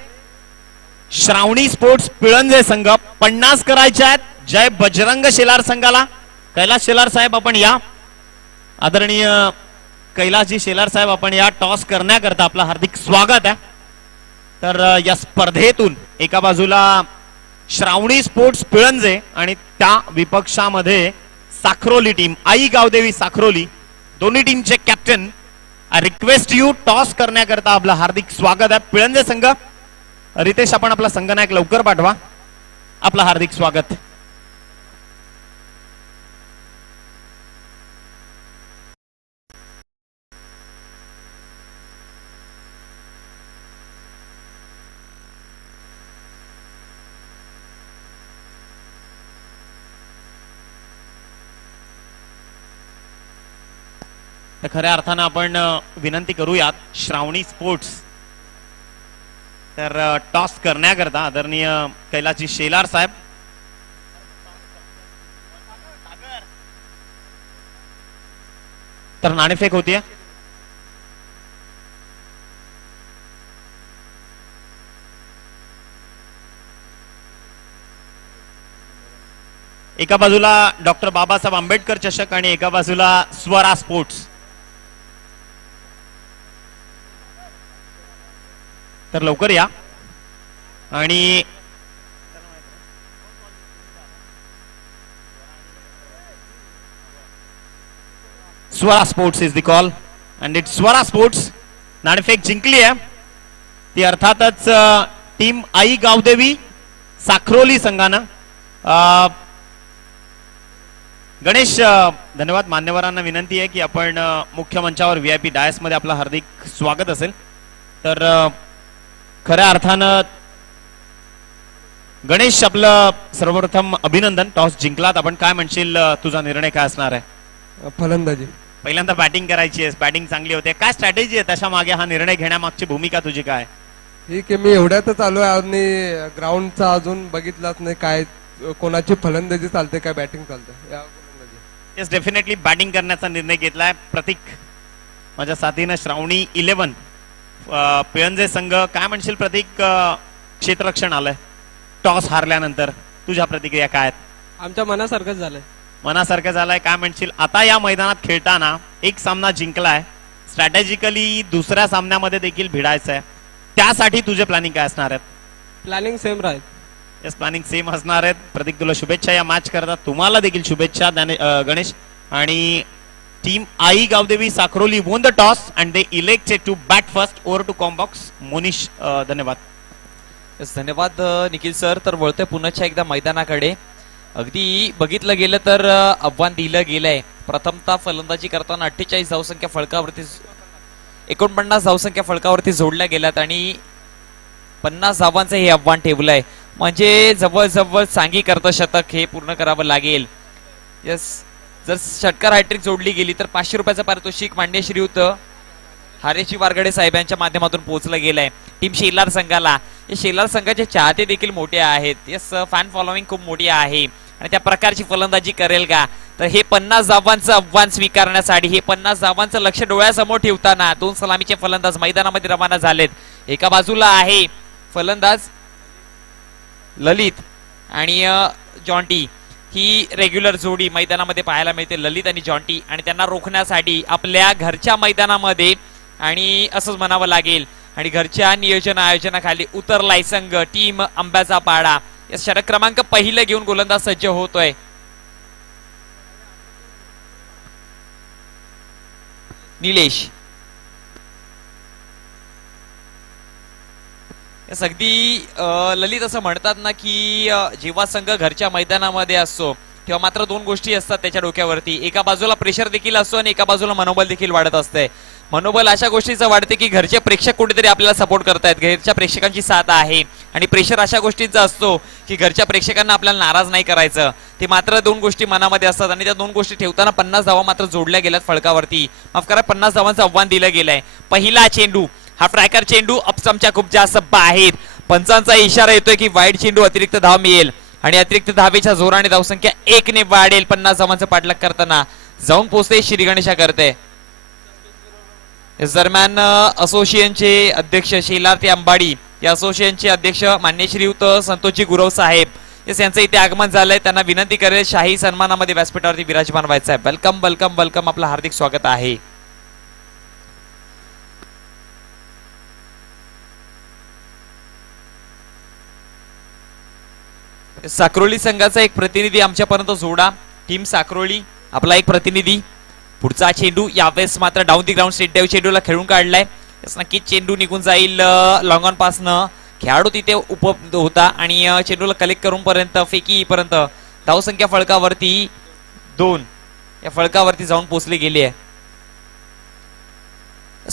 श्रावणी स्पोर्ट्स पिळंजे संघ. 50 करायचे आहेत जय बजरंग शेलार संघाला. कैलास शेलार साहेब आपण या. आदरणीय कैलासजी शेलार साहेब आपण या. टॉस करण्याकरता आपलं हार्दिक स्वागत आहे. तर या स्पर्धेतून एका बाजूला श्रावणी स्पोर्ट्स पिळंजे आणि त्या विपक्षामध्ये साखरोली टीम, आई गावदेवी साखरोली, दोन्ही टीमचे captain. I request you toss करण्याकरता आपलं हार्दिक स्वागत आहे. पिळंजे संघ, रितेश आपण आपला संघनायक लवकर पाठवा. आपलं हार्दिक स्वागत. तर खऱ्या अर्थानं आपण विनंती करूयात श्रावणी स्पोर्ट्स तर टॉस करण्याकरता आदरणीय कैलासजी शेलार साहेब. तर नाणेफेक होतीये. एका बाजूला डॉक्टर बाबासाहेब आंबेडकर चषक आणि एका बाजूला स्वरा स्पोर्ट्स. तर लवकर या. आणि Swara sports is the call and it Swara sports नाणेफेक जिंकली आहे ती अर्थातच टीम आई गावदेवी साखरोली संघानं. गणेश धन्यवाद. मान्यवरांना विनंती आहे की आपण मुख्य मंचावर व्हीआयपी डायस मध्ये आपलं हार्दिक स्वागत असेल. तर खऱ्या अर्थानं गणेश आपलं सर्वप्रथम अभिनंदन. टॉस जिंकलात. आपण काय म्हणशील, तुझा निर्णय काय असणार आहे? फलंदाजी. पहिल्यांदा बॅटिंग करायची आहे, बॅटिंग चांगली होते. काय स्ट्रॅटेजी आहे त्याच्या मागे, हा निर्णय घेण्यामागची भूमिका तुझी काय? ठीक आहे, मी एवढ्यातच आलोय आणि ग्राउंडचा अजून बघितलाच नाही काय कोणाची फलंदाजी चालते काय बॅटिंग चालते. येस, डेफिनेटली बॅटिंग करण्याचा निर्णय घेतलाय. प्रतीक माझ्या साथीनं श्रावणी 11 पिळंजे संघ. काय म्हणशील प्रतीक, क्षेत्ररक्षण आलंय टॉस हारल्यानंतर, तुझ्या प्रतिक्रिया काय आहेत? आमच्या मनासारखंच झालंय. मनासारखं झालंय. काय म्हणशील, आता या मैदानात खेळताना एक सामना जिंकलाय, स्ट्रॅटेजिकली दुसऱ्या सामन्यामध्ये देखील भिडायचं आहे, त्यासाठी तुझे प्लॅनिंग काय असणार आहेत? प्लॅनिंग सेम राहील. येस, प्लॅनिंग सेम असणार आहेत. प्रतीक तुला शुभेच्छा या मॅच करता. तुम्हाला देखील शुभेच्छा गणेश. आणि team Aai Gavdevi Sakharoli won the toss and they elected to bat first. Over to combox Monish. धन्यवाद. धन्यवाद निखिल सर. तर वळतोय पुन्हा एकदा मैदानाकडे. अगदी बघितलं गेलं तर आव्हान दिलं गेलंय. प्रथमतः फलंदाजी करताना 48 धावसंख्या फळकावरती 49 धावसंख्या फळकावरती जोडल्या गेल्यात आणि 50 धावांचं हे आव्हान ठेवलंय. म्हणजे जवळजवळ सांगी करतं शतक हे पूर्ण करावं लागेल. यस, जर षटकार हॅट्रिक जोडली गेली तर 500 रुपयाचं पारितोषिक मान्य श्रीयुत हारेशी वारगडे साहेबांच्या माध्यमातून पोहोचलं गेलंय टीम शेलार संघाला. या शेलार संघाचे चाहते देखील मोठे आहेत. यस, फॅन फॉलोइंग खूप मोठी आहे. आणि त्या प्रकारची फलंदाजी करेल का? तर हे 50 धावांचं आव्हान स्वीकारण्यासाठी, हे 50 धावांचं लक्ष डोळ्यासमोर ठेवताना 2 सलामीचे फलंदाज मैदानामध्ये रवाना झालेत. एका बाजूला आहे फलंदाज ललित आणि जॉन्टी. ही रेग्युलर जोडी मैदानामध्ये पाहायला मिळते, ललित आणि जॉन्टी. आणि त्यांना रोखण्यासाठी आपल्या घरच्या मैदानामध्ये आणि असंच म्हणावं लागेल आणि घरच्या नियोजन आयोजनाखाली उतरलाय संघ टीम आंब्याचा पाडा. या षटक क्रमांक पहिलं घेऊन गोलंदाज सज्ज होतोय. निलेश अगदी ललित असं म्हणतात ना की जेव्हा संघ घरच्या मैदानामध्ये असतो तेव्हा मात्र 2 गोष्टी असतात त्याच्या डोक्यावरती. एका बाजूला प्रेशर देखील असतो आणि एका बाजूला मनोबल देखील वाढत असते. मनोबल अशा गोष्टीचं वाढते की घरचे प्रेक्षक कुठेतरी आपल्याला सपोर्ट करतायत, घरच्या प्रेक्षकांची साथ आहे. आणि प्रेशर अशा गोष्टींचा असतो की घरच्या प्रेक्षकांना आपल्याला नाराज नाही करायचं. ते मात्र 2 गोष्टी मनामध्ये असतात आणि त्या 2 गोष्टी ठेवताना 50 धावा मात्र जोडल्या गेल्यात फळकावरती. माफ करा, 50 धावांचं आव्हान दिलं गेलंय. पहिला चेंडू, हा फ्रॅकर चेंडू अपस्टंपच्या खूप जास्त बाहेर. पंचांचा इशारा येतोय की वाईड चेंडू अतिरिक्त धाव मिळेल आणि अतिरिक्त धावेच्या जोराने धावसंख्या 1 ने वाढेल. 50 धावांचा पाठलाग करताना जाऊन पोहोचते श्री गणेशा करते. दरम्यान असोसिएशनचे अध्यक्ष शेलारती अंबाडी, या असोसिएशनचे अध्यक्ष मान्य श्रीयुत संतोषजी गुरव साहेब यांचं इथे आगमन झालंय. त्यांना विनंती करेल शाही सन्मानामध्ये व्यासपीठावरती विराजमान व्हायचं आहे. वेलकम वेलकम वेलकम, आपलं हार्दिक स्वागत आहे. साक्रोली संघाचा एक प्रतिनिधी आमच्यापर्यंत जोडा. टीम साक्रोली, आपला एक प्रतिनिधी. पुढचा चेंडू यावेळेस मात्र down the ground straight drive चेंडूला खेळून काढलाय. नक्कीच चेंडू निघून जाईल लॉंग ऑन पासनं. खेळाडू तिथे उपलब्ध होता आणि चेंडूला कलेक्ट करून पर्यंत फेकी पर्यंत धावसंख्या फळकावरती 2 या फळकावरती जाऊन पोहोचली गेली आहे.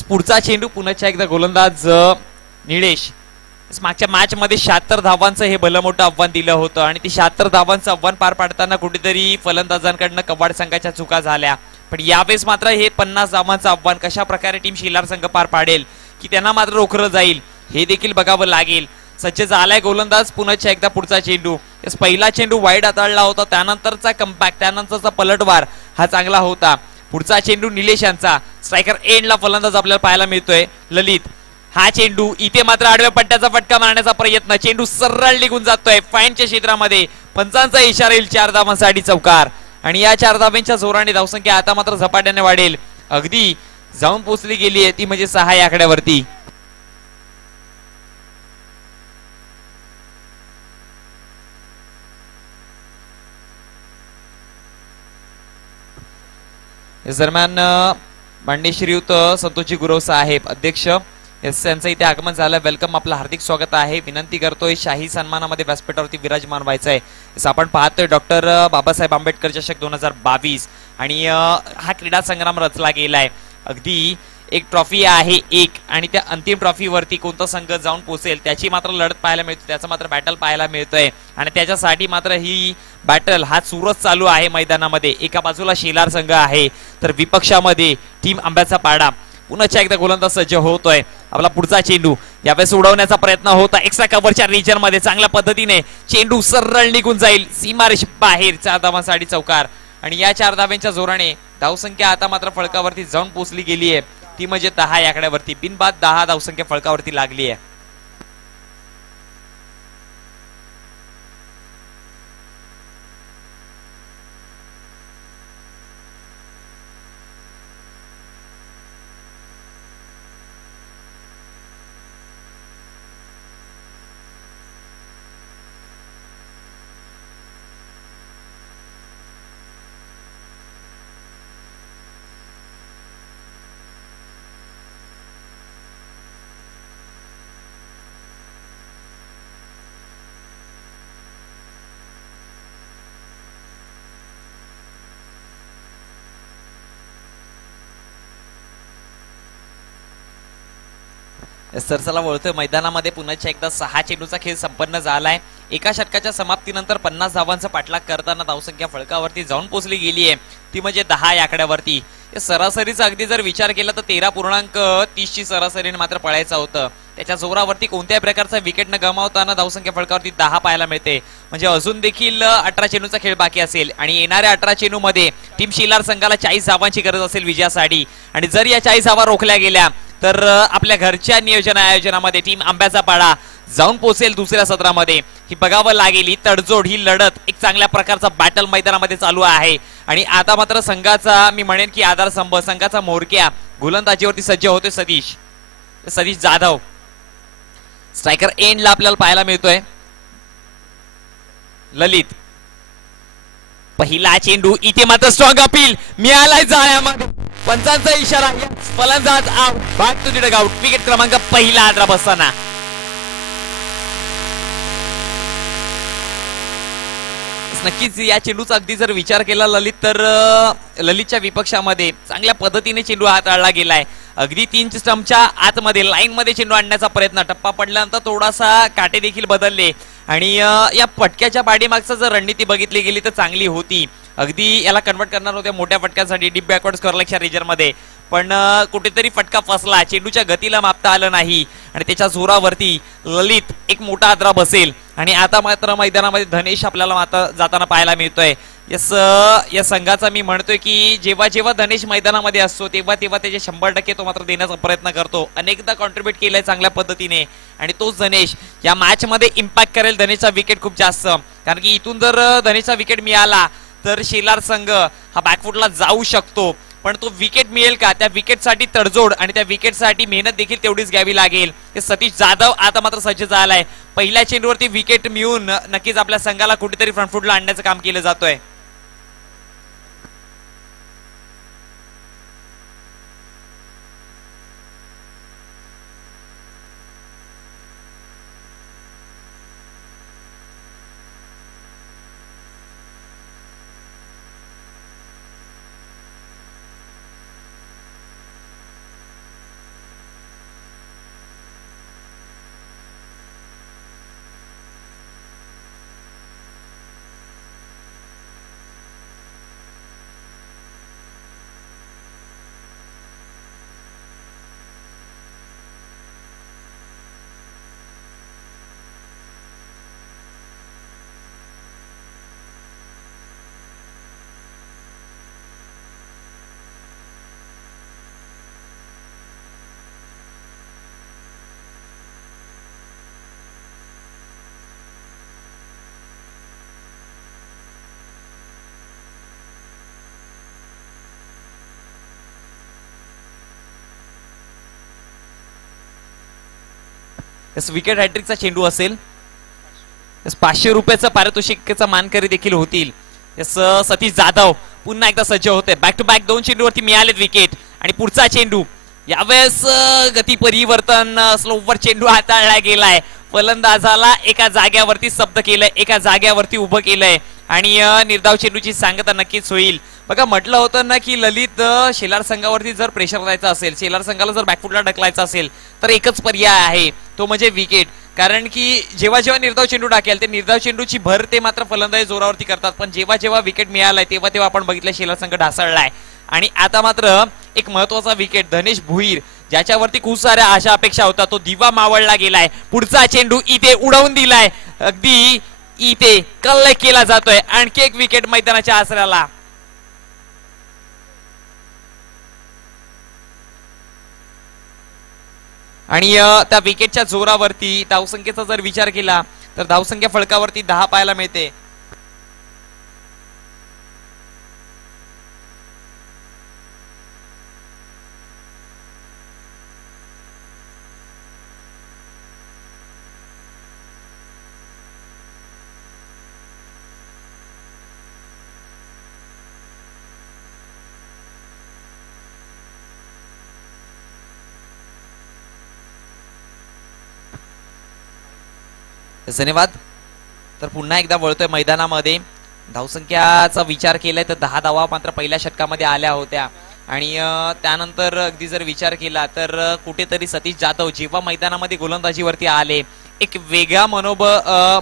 पुढचा चेंडू पुन्हा एकदा गोलंदाज निलेश. मागच्या मॅच मध्ये 76 धावांचं हे भलं मोठं आव्हान दिलं होतं आणि ती 76 धावांचं आव्हान पार पाडताना कुठेतरी फलंदाजांकडनं कवाड संघाच्या चुका झाल्या. पण यावेळेस मात्र हे 50 धावांचं आव्हान कशा प्रकारे टीम शेलार संघ पार पाडेल की त्यांना मात्र रोखलं जाईल हे देखील बघावं लागेल. सज्ज झालाय गोलंदाज. पुन्हा एकदा पुढचा चेंडू. पहिला चेंडू वाईड हाताळला होता, त्यानंतरचा कमबॅक, त्यानंतरचा पलटवार हा चांगला होता. पुढचा चेंडू निलेश यांचा. स्ट्रायकर एंडला फलंदाज आपल्याला पाहायला मिळतोय ललित. हा चेंडू इथे मात्र आडव्या पट्ट्याचा फटका मारण्याचा प्रयत्न. चेंडू सरळ निघून जातोय फाईनच्या क्षेत्रामध्ये. पंचांचा इशारा येईल 4 धावांसाठी चौकार आणि या 4 धावांच्या जोराने धावसंख्या आता मात्र झपाट्याने वाढेल. अगदी जाऊन पोहोचली गेली आहे ती म्हणजे 6 या आकड्यावरती. दरम्यान माननीय श्रीयुत संतोषजी गुरव साहेब अध्यक्ष यांचं इथे आगमन झालं. वेलकम, आपलं हार्दिक स्वागत आहे. विनंती करतोय शाही सन्मानामध्ये व्यासपीठावरती विराजमान व्हायचंय. आपण पाहतोय डॉक्टर बाबासाहेब आंबेडकर चषक 2022 आणि हा क्रीडा संग्राम रचला गेलाय. अगदी एक ट्रॉफी आहे एक आणि त्या अंतिम ट्रॉफीवरती कोणता संघ जाऊन पोहोचेल त्याची मात्र लढत पाहायला मिळते, त्याचं मात्र बॅटल पाहायला मिळतंय आणि त्याच्यासाठी मात्र ही बॅटल हा चुरस चालू आहे मैदानामध्ये. एका बाजूला शेलार संघ आहे तर विपक्षामध्ये टीम आंब्याचा पाडा. पुन्हा एकदा गोलंदाज सज्ज होतोय. आपला पुढचा चेंडू यावेळेस उडवण्याचा प्रयत्न होता एक्स्ट्रा कव्हरच्या रिजन मध्ये. चांगल्या पद्धतीने चेंडू सरळ निघून जाईल सीमारेष बाहेर. 4 धावांसाठी चौकार आणि या 4 धावांच्या जोराने धावसंख्या आता मात्र फळकावरती जाऊन पोहोचली गेली आहे ती म्हणजे 10 या आकड्यावरती. बिनबाद 10 धावसंख्या फळकावरती लागली आहे. सरसला वळतोय मैदानामध्ये. पुन्हा एकदा 6 चेंडूचा खेळ संपन्न झालाय. एका षटकाच्या समाप्तीनंतर 50 धावांचा पाठलाग करताना धावसंख्या फळकावरती जाऊन पोहोचली गेली आहे, ती म्हणजे 10 या आकड्यावरती. या सरासरीचा अगदी जर विचार केला तर 13.30 ची सरासरीने मात्र पळायचं होतं. त्याच्या जोरावरती कोणत्याही प्रकारचा विकेट न गमावताना धावसंख्या फळकावरती 10 पाहायला मिळते. म्हणजे अजून देखील 18 चेंडूचा खेळ बाकी असेल आणि येणाऱ्या 18 चेंडू मध्ये टीम शिलार संघाला 40 धावांची गरज असेल विजयासाठी. आणि जर या 40 धावा रोखल्या गेल्या तर आपल्या घरच्या नियोजन आयोजनामध्ये टीम आंब्याचा पाडा जाऊन पोहोचेल दुसऱ्या सत्रामध्ये. ही बघावं लागेल, ही तडजोड, ही लढत एक चांगल्या प्रकारचा बॅटल मैदानामध्ये चालू आहे. आणि आता मात्र संघाचा मी म्हणेन की आधारस्तंभ, संघाचा मोरक्या गोलंदाजीवरती सज्ज होतोय सतीश जाधव. स्ट्रायकर एंडला आपल्याला पाहायला मिळतोय ललित. पहिला चेंडू इथे मात्र स्ट्रॉंग अपील मिळालाय जाळ्यामध्ये, पंचांचा इशारा, फलंदाज out, back to the dugout. Wicket क्रमांक पहिला आदरा बसताना नक्कीच या चेंडूचा अगदी जर विचार केला ललित तर ललितच्या विपक्षामध्ये चांगल्या पद्धतीने चेंडू हाताळला गेलाय. अगदी 3 स्टंपच्या आतमध्ये लाईन मध्ये चेंडू आणण्याचा प्रयत्न, टप्पा पडल्यानंतर थोडासा काटे देखील बदलले आणि या फटक्याच्या पाठीमागचा जर रणनीती बघितली गेली तर चांगली होती. अगदी याला कन्वर्ट करणार होत्या मोठ्या फटक्यासाठी डीप बॅकवर्ड स्कोअरलेसच्या रिजन मध्ये, पण कुठेतरी फटका फसला, चेंडूच्या गतीला मापता आलं नाही आणि त्याच्या जोरावरती ललित एक मोठा आदरा बसेल. आणि आता मात्र मैदानामध्ये धनेश आपल्याला मात्र जाताना पाहायला मिळतोय. या संघाचा मी म्हणतोय की जेव्हा जेव्हा धनेश मैदानामध्ये असतो तेव्हा तेव्हा त्याचे 100% तो मात्र देण्याचा प्रयत्न करतो. अनेकदा कॉन्ट्रीब्युट केलाय चांगल्या पद्धतीने आणि तोच धनेश या मॅच मध्ये इम्पॅक्ट करेल धनेशचा विकेट खूप जास्त. कारण की इथून जर धनेशचा विकेट मिळाला तर शेलार संघ हा बॅकफुटला जाऊ शकतो, पण तो विकेट मिळेल का, त्या विकेटसाठी तडजोड आणि त्या विकेटसाठी मेहनत देखील तेवढीच घ्यावी लागेल. सतीश जाधव आता मात्र सज्ज झालाय. पहिल्या चेंडूवरती विकेट मिळून नक्कीच आपल्या संघाला कुठेतरी फ्रंटफुटला आणण्याचं काम केलं जातोय. विकेट हॅट्रिकचा चेंडू असेल. 500 रुपयाचं पारितोषिकाचा मानकरी देखील होतील. सतीश जाधव पुन्हा एकदा सज्ज होते. बॅक टू बॅक 2 चेंडूवरती मिळालेत विकेट आणि पुढचा चेंडू यावेळेस गती परिवर्तन, स्लोवर चेंडू हाताळला गेलाय. फलंदाजाला एका जाग्यावरती स्तब्ध केलंय, एका जाग्यावरती उभं केलंय आणि निर्धाव चेंडूची सांगता नक्कीच होईल. बघा म्हटलं होतं ना की ललित शेलार संघावरती जर प्रेशर द्यायचा असेल, शेलार संघाला जर बॅकफुटला ढकलायचा असेल तर एकच पर्याय आहे, तो म्हणजे विकेट. कारण की जेव्हा जेव्हा निर्धाव चेंडू टाकेल ते निर्धाव चेंडूची भर ते मात्र फलंदाजी जोरावरती करतात, पण जेव्हा जेव्हा विकेट मिळालाय तेव्हा तेव्हा आपण बघितलं शेलार संघ ढासळलाय. आणि आता मात्र एक महत्वाचा विकेट धनेश भुईर ज्याच्यावरती खूप साऱ्या आशा अपेक्षा होता तो दिवा मावळला गेलाय. पुढचा चेंडू इथे उडवून दिलाय, अगदी इथे कल्लेख केला जातोय. आणखी एक विकेट मैदानाच्या आसऱ्याला. आणि त्या विकेटच्या जोरावरती धावसंख्येचा जर विचार केला तर धावसंख्या फळकावरती 10 पाहायला मिळते. धन्यवाद. तर पुन्हा एकदा वळतोय मैदानामध्ये. धावसंख्याचा विचार केलाय तर 10 धावा मात्र पहिल्या षटकामध्ये आल्या होत्या आणि त्यानंतर अगदी जर विचार केला तर कुठेतरी सतीश जाधव जेव्हा मैदानामध्ये गोलंदाजीवरती आले एक वेगळा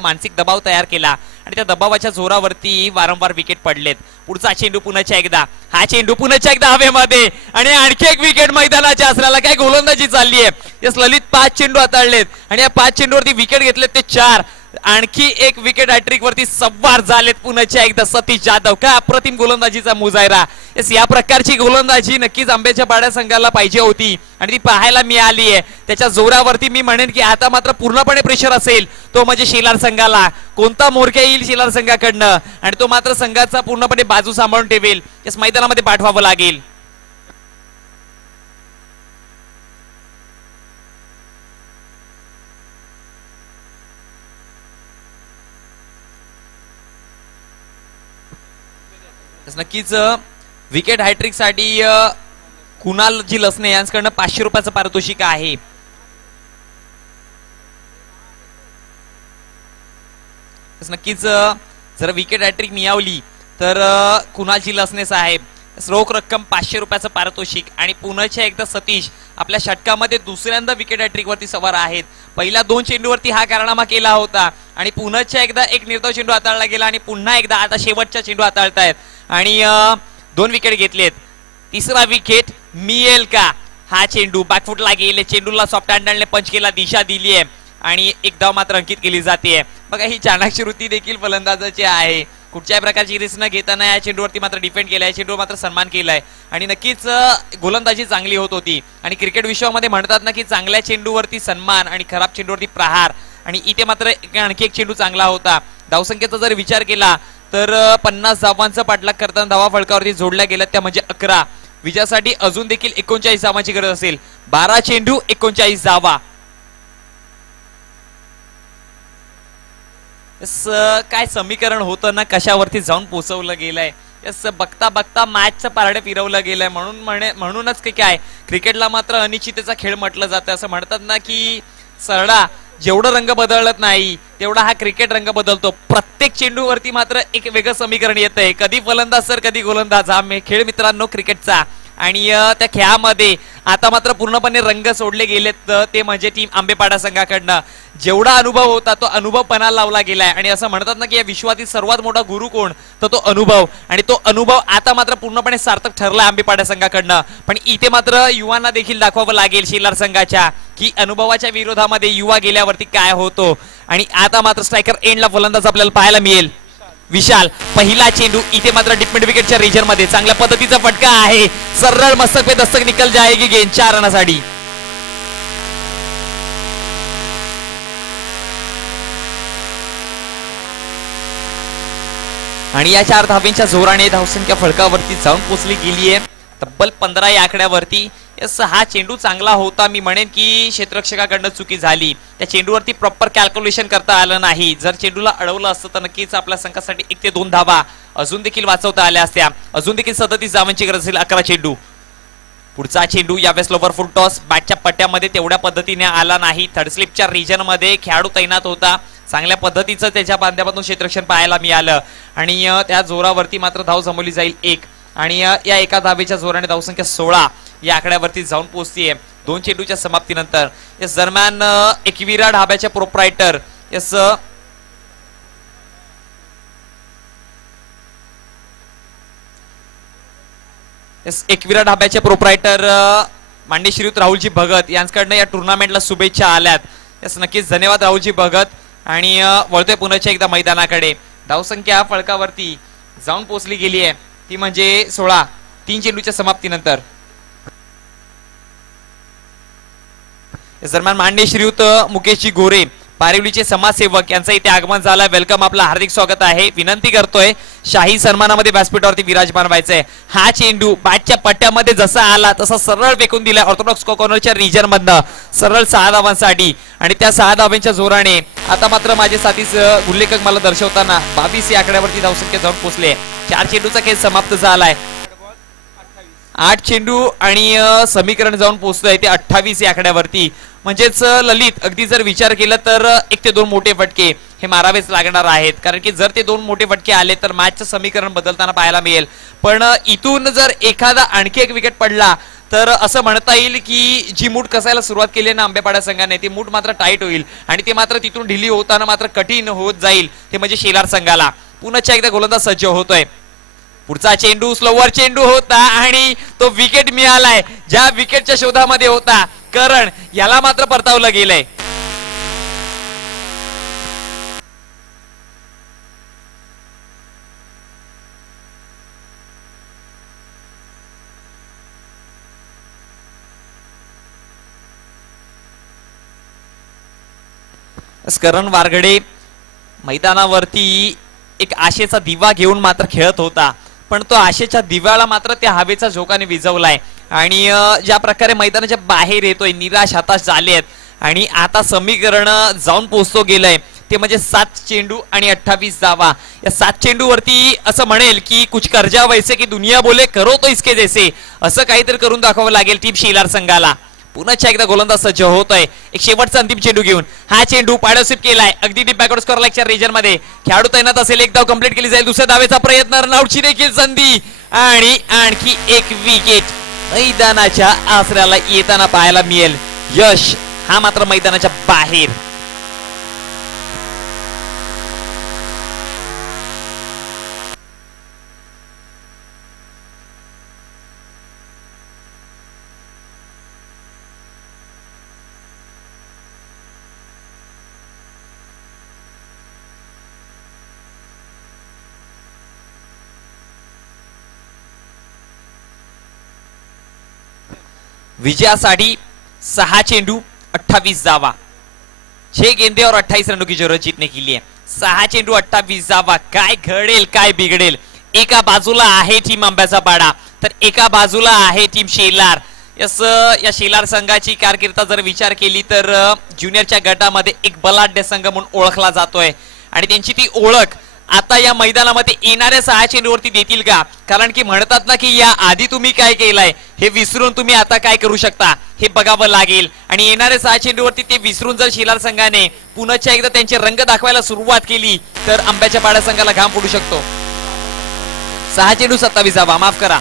मानसिक दबाव तयार केला आणि त्या दबावाच्या जोरावरती वारंवार विकेट पडलेत. पुढचा चेंडू पुन्हा एकदा, हा चेंडू पुन्हा एकदा हवेमध्ये आणि आणखी एक विकेट मैदानाच्या असल्याला काय गोलंदाजी चालली आहे. यस ललित 5 चेंडू हाताळलेत आणि या 5 चेंडूवरती विकेट घेतलेत ते 4. आणखी एक विकेट हॅट्रिक वरती सवार झालेत पुन्हा एकदा सतीश जाधव. काय अप्रतिम गोलंदाजीचा मुजायरा. यस या प्रकारची गोलंदाजी नक्कीच आंब्याच्या पाड्या संघाला पाहिजे होती आणि ती पाहायला मिळाली आहे. त्याच्या जोरावरती मी म्हणेन की आता मात्र पूर्णपणे प्रेशर असेल तो म्हणजे शेलार संघाला. कोणता मोरक्या येईल शेलार संघाकडनं आणि तो मात्र संघाचा पूर्णपणे बाजू सांभाळून ठेवेल. यस मैदानामध्ये पाठवावं लागेल. नक्कीच विकेट हॅट्रिक साठी कुणाल जी लसणे यांच्याकडनं 500 रुपयाचं पारितोषिक आहे. नक्कीच जर विकेट हॅट्रिक मिळवली तर कुणालजी लसणे साहेब रोख रक्कम 500 रुपयाचं पारितोषिक आणि पुन्हा एकदा सतीश आपल्या षटकामध्ये दुसऱ्यांदा विकेट हॅट्रिक वरती सवार आहेत. पहिल्या 2 चेंडूवरती हा कारनामा केला होता आणि पुन्हा एकदा एक निर्धाव चेंडू हाताळला गेला आणि पुन्हा एकदा आता शेवटचा चेंडू हाताळतायत आणि 2 विकेट घेतलेत. तिसरा विकेट मिळेल का. हा चेंडू बॅकफुटला गेले, चेंडूला सॉफ्ट हँडलने पंच केला, दिशा दिली आहे आणि एक धाव मात्र अंकित केली जाते. बघा ही चाणाक्षी वृत्ती देखील फलंदाजाची आहे. कुठच्याही प्रकारची रिस्क न घेताना या चेंडूवरती मात्र डिफेंड केलाय, चेंडूवर मात्र सन्मान केलाय आणि नक्कीच गोलंदाजी चांगली होत होती. आणि क्रिकेट विश्वामध्ये म्हणतात ना की चांगल्या चेंडूवरती सन्मान आणि खराब चेंडूवरती प्रहार आणि इथे मात्र आणखी एक चेंडू चांगला होता. धावसंख्येचा जर विचार केला तर 50 धावांचा पाठलाग करताना धावा फलकावरती जोडल्या गेल्या त्या म्हणजे 11. विजयासाठी अजून देखील 39 धावांची गरज असेल. 12 चेंडू 39 धावा. काय समीकरण होतं ना कशावरती जाऊन पोहोचवलं गेलंय. बघता बघता मॅचचं पारडे फिरवलं गेलंय. म्हणूनच काय क्रिकेटला मात्र अनिश्चिततेचा खेळ म्हटलं जातं. असं म्हणतात ना की सरळा जेवढं रंग बदलत नाही तेवढा हा क्रिकेट रंग बदलतो. प्रत्येक चेंडूवरती मात्र एक वेगळं समीकरण येतंय. कधी फलंदाज तर कधी गोलंदाज. हा खेळ मित्रांनो क्रिकेटचा आणि त्या खेळामध्ये आता मात्र पूर्णपणे रंग सोडले गेलेत ते म्हणजे टीम आंबेपाडा संघाकडनं. जेवढा अनुभव होता तो अनुभव पणाला लावला गेलाय आणि असं म्हणतात ना की या विश्वातील सर्वात मोठा गुरु कोण तर तो अनुभव आणि तो अनुभव आता मात्र पूर्णपणे सार्थक ठरलाय आंबेपाडा संघाकडनं. पण इथे मात्र युवांना देखील दाखवावं लागेल शेलार संघाच्या की अनुभवाच्या विरोधामध्ये युवा गेल्यावरती काय होतो. आणि आता मात्र स्ट्रायकर एंडला फलंदाज आपल्याला पाहायला मिळेल. विशाल पहिला चेंडू इथे मात्र डिप विकेटच्या रिजन मध्ये चांगल्या पद्धतीचा फटका आहे. सरळ मस्तक पे दस्तक निकल जाएगी गेंद 4 रनासाठी. आणि या 4 धावेंच्या जोराने धावसंख्या फलकावरती जाऊन पोहोचली गेली आहे तब्बल 15 या आकड्यावरती. हा चेंडू चांगला होता. मी म्हणेन की क्षेत्ररक्षकाकडनं चुकी झाली. त्या चेंडूवरती प्रॉपर कॅल्क्युलेशन करता आलं नाही. जर चेंडूला अडवलं असतं तर नक्कीच आपल्या संघासाठी 1 ते 2 धावा अजून देखील वाचवता आल्या असत्या. अजून देखील 37 धावांची गरज असेल. 11 चेंडू. पुढचा चेंडू यावेळेस लोवर फुल टॉस बॅटच्या पट्ट्यामध्ये तेवढ्या पद्धतीने आला नाही. थर्ड स्लिपच्या रिजन मध्ये खेळाडू तैनात होता. चांगल्या पद्धतीचं त्याच्या बांध्यापासून क्षेत्ररक्षण पाहायला मिळालं आणि त्या जोरावरती मात्र धाव जमवली जाईल 1 आणि या एका धावेच्या जोराने धावसंख्या 16 या आकड्यावरती जाऊन पोहोचतीये 2 चेंडूच्या समाप्तीनंतर. याच दरम्यान एकविरा ढाब्याचे प्रोप्रायटर एकविरा ढाब्याचे प्रोप्रायटर मांडे श्रीयुत राहुलजी भगत यांच्याकडनं या टुर्नामेंटला शुभेच्छा आल्यात. यास नक्कीच धन्यवाद राहुलजी भगत. आणि वळतोय पुन्हा एकदा मैदानाकडे. धावसंख्या फळकावरती जाऊन पोहोचली गेली आहे ती म्हणजे 16 3 चेंडूच्या समाप्तीनंतर. दरम्यान मांडे श्रीयुत मुकेशजी गोरे पारिवलीचे समाजसेवक यांचं इथे आगमन झालंय. वेलकम, आपलं हार्दिक स्वागत आहे. विनंती करतोय शाही सन्मानामध्ये व्यासपीठावरती विराजमान व्हायचंय. हा चेंडू बॅटच्या पट्ट्यामध्ये जसा आला तसा सरळ फेकून दिलाय ऑर्थोडॉक्स कॉर्नरच्या रिजन मधनं सरळ 6 धावांसाठी आणि त्या 6 धावांच्या जोराने आता मात्र माझे साथीच उल्लेखक मला दर्शवताना 22 या आकड्यावरती धावसंख्या जाऊन पोहोचले. 4 चेंडूचा खेळ समाप्त झालाय. 8 चेंडू आणि समीकरण जाऊन पोहोचतोय ते 28 या आकड्यावरती. म्हणजेच ललित अगदी जर विचार केला तर 1 ते 2 मोठे फटके हे मारावेच लागणार आहेत. कारण की जर ते 2 मोठे फटके आले तर मॅचचं समीकरण बदलताना पाहायला मिळेल. पण इथून जर एखादा आणखी एक विकेट पडला तर असं म्हणता येईल की जी मूठ कसायला सुरुवात केली आहे ना आंबेपाडा संघाने ती मूठ मात्र टाईट होईल आणि ते मात्र तिथून ढिली होताना मात्र कठीण होत जाईल ते म्हणजे शेलार संघाला. पुन्हा एकदा गोलंदाज सज्ज होतोय. पुढचा चेंडू स्लोवर चेंडू होता आणि तो विकेट मिळालाय. ज्या विकेटच्या शोधामध्ये होता करण याला मात्र परतावलं गेलंय. करण वारगडे मैदानावरती एक आशेचा दिवा घेऊन मात्र खेळत होता, पण तो आशेच्या दिव्याला मात्र त्या हवेचा झोकाने विझवलाय आणि ज्या प्रकारे मैदानाच्या बाहेर येतोय निराश हताश झालेत आणि आता समीकरण जाऊन पोहोचतो गेलंय ते म्हणजे 7 चेंडू आणि 28 धावा. या 7 चेंडू वरती असं म्हणेल की कुछ कर्जा वैसे की दुनिया बोले करो तो इसके जैसे, असं काहीतरी करून दाखवावं लागेल टीम शेलार संघाला. पुन्हा एकदा गोलंदाज सज्ज होतोय एक शेवटचा अंतिम चेंडू घेऊन. हा चेंडू पाडोसिप केलाय अगदी डीप बॅकवर्ड स्कोर लाईकच्या रीजन मध्ये. खेळाडू तैनात असेल, एक धाव कंप्लीट केली जाईल, दुसऱ्या धावेचा प्रयत्न, रनआउटची देखील संधी आणि आणखी एक विकेट मैदानाच्या आसऱ्याला येताना पाहायला मिळेल. यश हा मात्र मैदानाच्या बाहेर. विजयासाठी 6 चेंडू 28 धावा. 6 गेंदे और 28 रनों की जरूरत जीतने के लिए. 6 चेंडू 28 धावा. काय घडेल काय बिघडेल. एका बाजूला आहे टीम आंब्याचा पाडा तर एका बाजूला आहे टीम शेलार. या शेलार संघाची कारकीर्द जर विचार केली तर ज्युनियरच्या गटामध्ये एक बलाढ्य संघ म्हणून ओळखला जातोय आणि त्यांची ती ओळख आता या मैदानामध्ये येणाऱ्या 6 चेंडूवरती देतील का, कारण की म्हणतात ना की या आधी तुम्ही काय केलंय हे विसरून तुम्ही आता काय करू शकता हे बघावं लागेल. आणि येणाऱ्या 6 चेंडूवरती ते विसरून जर शेलार संघाने पुन्हा एकदा त्यांचे रंग दाखवायला सुरुवात केली तर आंब्याच्या पाडा संघाला घाम फुटू शकतो. 6 चेंडू 27 धावा, माफ करा.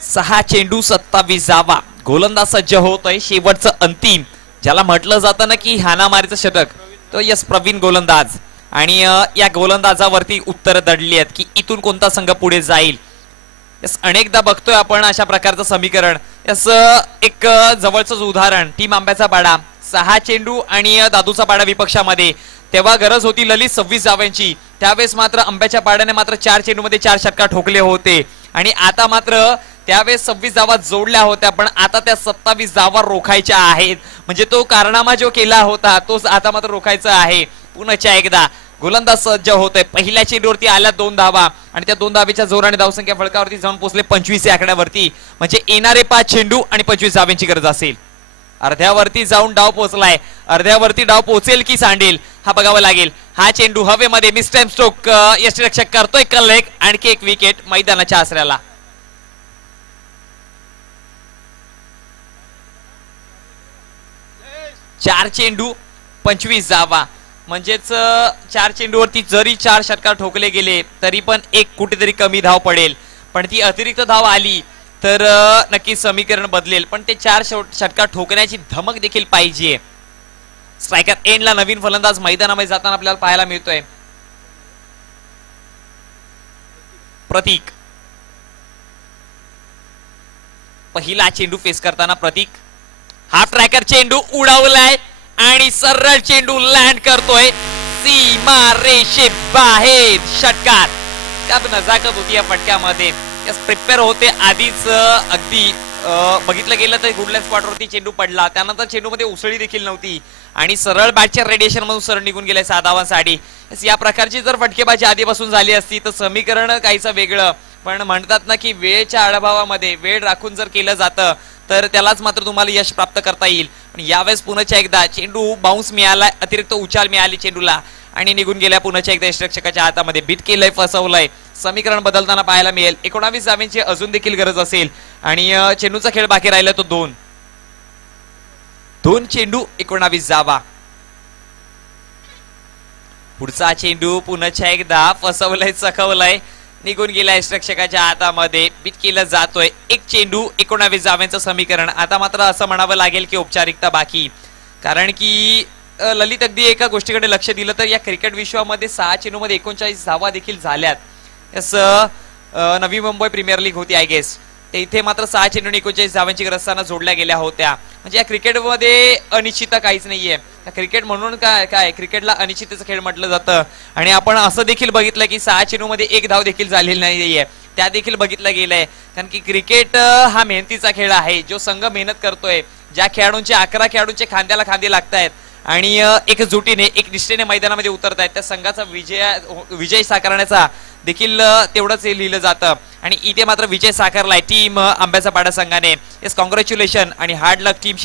सहा चेंडू 27 धावा. गोलंदाज सज्ज होतोय शेवटचं अंतिम ज्याला म्हटलं जातं ना की हाणामारीचं षटक, तो यस प्रवीण गोलंदाज. आणि या गोलंदाजावरती उत्तर दडली आहेत की इथून कोणता संघ पुढे जाईल. यस अनेकदा बघतोय आपण अशा प्रकारचं समीकरण. यस एक जवळच उदाहरण टीम आंब्याचा पाडा 6 चेंडू आणि दादूचा पाडा विपक्षामध्ये. तेव्हा गरज होती ललित 26 धावांची, त्यावेळेस मात्र आंब्याच्या पाड्याने मात्र 4 चेंडूमध्ये 4 षटकार ठोकले होते आणि आता मात्र त्यावेळेस 26 धावा जोडल्या होत्या पण आता त्या 27 धावा रोखायच्या आहेत. म्हणजे तो कारनामा जो केला होता तोच आता मात्र रोखायचा आहे. पुन्हा एकदा गोलंदाज सज्ज होतोय. पहिल्या चेंडूवरती आल्या 2 धावा आणि त्या 2 धावेच्या जोराने धावसंख्या फळकावरती जाऊन पोहोचले 25 या आकड्यावरती. म्हणजे येणारे 5 चेंडू आणि 25 धाव्यांची गरज असेल. अर्ध्यावरती जाऊन डाव पोहोचलाय. अर्ध्यावरती डाव पोहोचेल की सांडेल हा बघावं लागेल. हा चेंडू हवेमध्ये मिस्टाइम स्ट्रोक यष्टिरक्षक करतोय कल्लेक. आणखी एक विकेट मैदानाच्या आसऱ्याला. चार चेंडू 25 धावा. म्हणजेच 4 चेंडूवरती जरी 4 षटकार ठोकले गेले तरी पण एक कुठेतरी कमी धाव पडेल, पण ती अतिरिक्त धाव आली तर नक्कीच समीकरण बदलेल. पण ते 4 षटकार ठोकण्याची धमक देखील पाहिजे. स्ट्रायकर एंडला नवीन फलंदाज मैदानामध्ये जाताना आपल्याला पाहायला मिळतोय. प्रतीक पहिला चेंडू फेस करताना प्रतीक हाफ ट्रॅकर चेंडू उडवलाय आणि सरळ चेंडू लँड करतोय सीमा रेषे बाहेर. षटकार का नजाकत होती या फटक्यामध्ये. प्रिपेअर होते आधीच अगदी बघितलं गेलं तर गुडलँड स्पॉटवरती चेंडू पडला, त्यानंतर चेंडूमध्ये उसळी देखील नव्हती आणि सरळ बॅटच्या रेडिएशन मधून सरळ निघून गेलाय 6 धावांसाठी. या प्रकारची जर फटकेबाजी आधीपासून झाली असती तर समीकरण काहीसं वेगळं. पण म्हणतात ना की वेळेच्या अभावामध्ये वेळ राखून जर केलं जातं तर त्यालाच मात्र तुम्हाला यश प्राप्त करता येईल. पण यावेळेस पुन्हा एकदा चेंडू बाउन्स मिळाला, अतिरिक्त उचाल मिळाली चेंडूला आणि निघून गेल्या. पुन्हा एकदा यष्टिरक्षकाच्या हातामध्ये बीट केलंय, फसवलंय. समीकरण बदलताना पाहायला मिळेल. 19 धावांची अजून देखील गरज असेल आणि चेंडूचा खेळ बाकी राहिला तो 2 चेंडू 19 धावा. पुढचा चेंडू पुन्हा एकदा फसवलंय चकवलंय निघून गेलाय रक्षकाच्या हातामध्ये बीट केला जातोय. एक चेंडू 19 धावांचं समीकरण. आता मात्र असं म्हणावं लागेल की औपचारिकता बाकी, कारण की ललित अगदी एका गोष्टीकडे लक्ष दिलं तर या क्रिकेट विश्वामध्ये 6 चेंडूमध्ये 39 धावा देखील झाल्यात. असं नवी मुंबई प्रीमियर लीग होती आय गेस, ते इथे मात्र 6 चेंडू 39 धावांची ग्रस्तांना जोडल्या गेल्या होत्या. म्हणजे या क्रिकेटमध्ये अनिश्चितता काहीच नाहीये. क्रिकेट म्हणून काय क्रिकेटला अनिश्चिततेचा खेळ म्हटलं जातं. आणि आपण असं देखील बघितलं की 6 चेंडूमध्ये 1 धाव देखील झालेली नाहीये, त्या देखील बघितलं गेलंय. कारण की क्रिकेट हा मेहनतीचा खेळ आहे, जो संघ मेहनत करतोय, ज्या खेळाडूंचे 11 खेळाडूंचे खांद्याला खांदे लागतायत आणि एक जुटीने एक निष्ठेने मैदानामध्ये उतरतायत, त्या संघाचा विजय साकारण्याचा देखील तेवढंच हे लिहिलं जातं. आणि इथे मात्र विजय साकारलाय टीम आंब्याचा पाडा संघाने. येस, कॉंग्रॅच्युलेशन आणि हार्ड लक टीम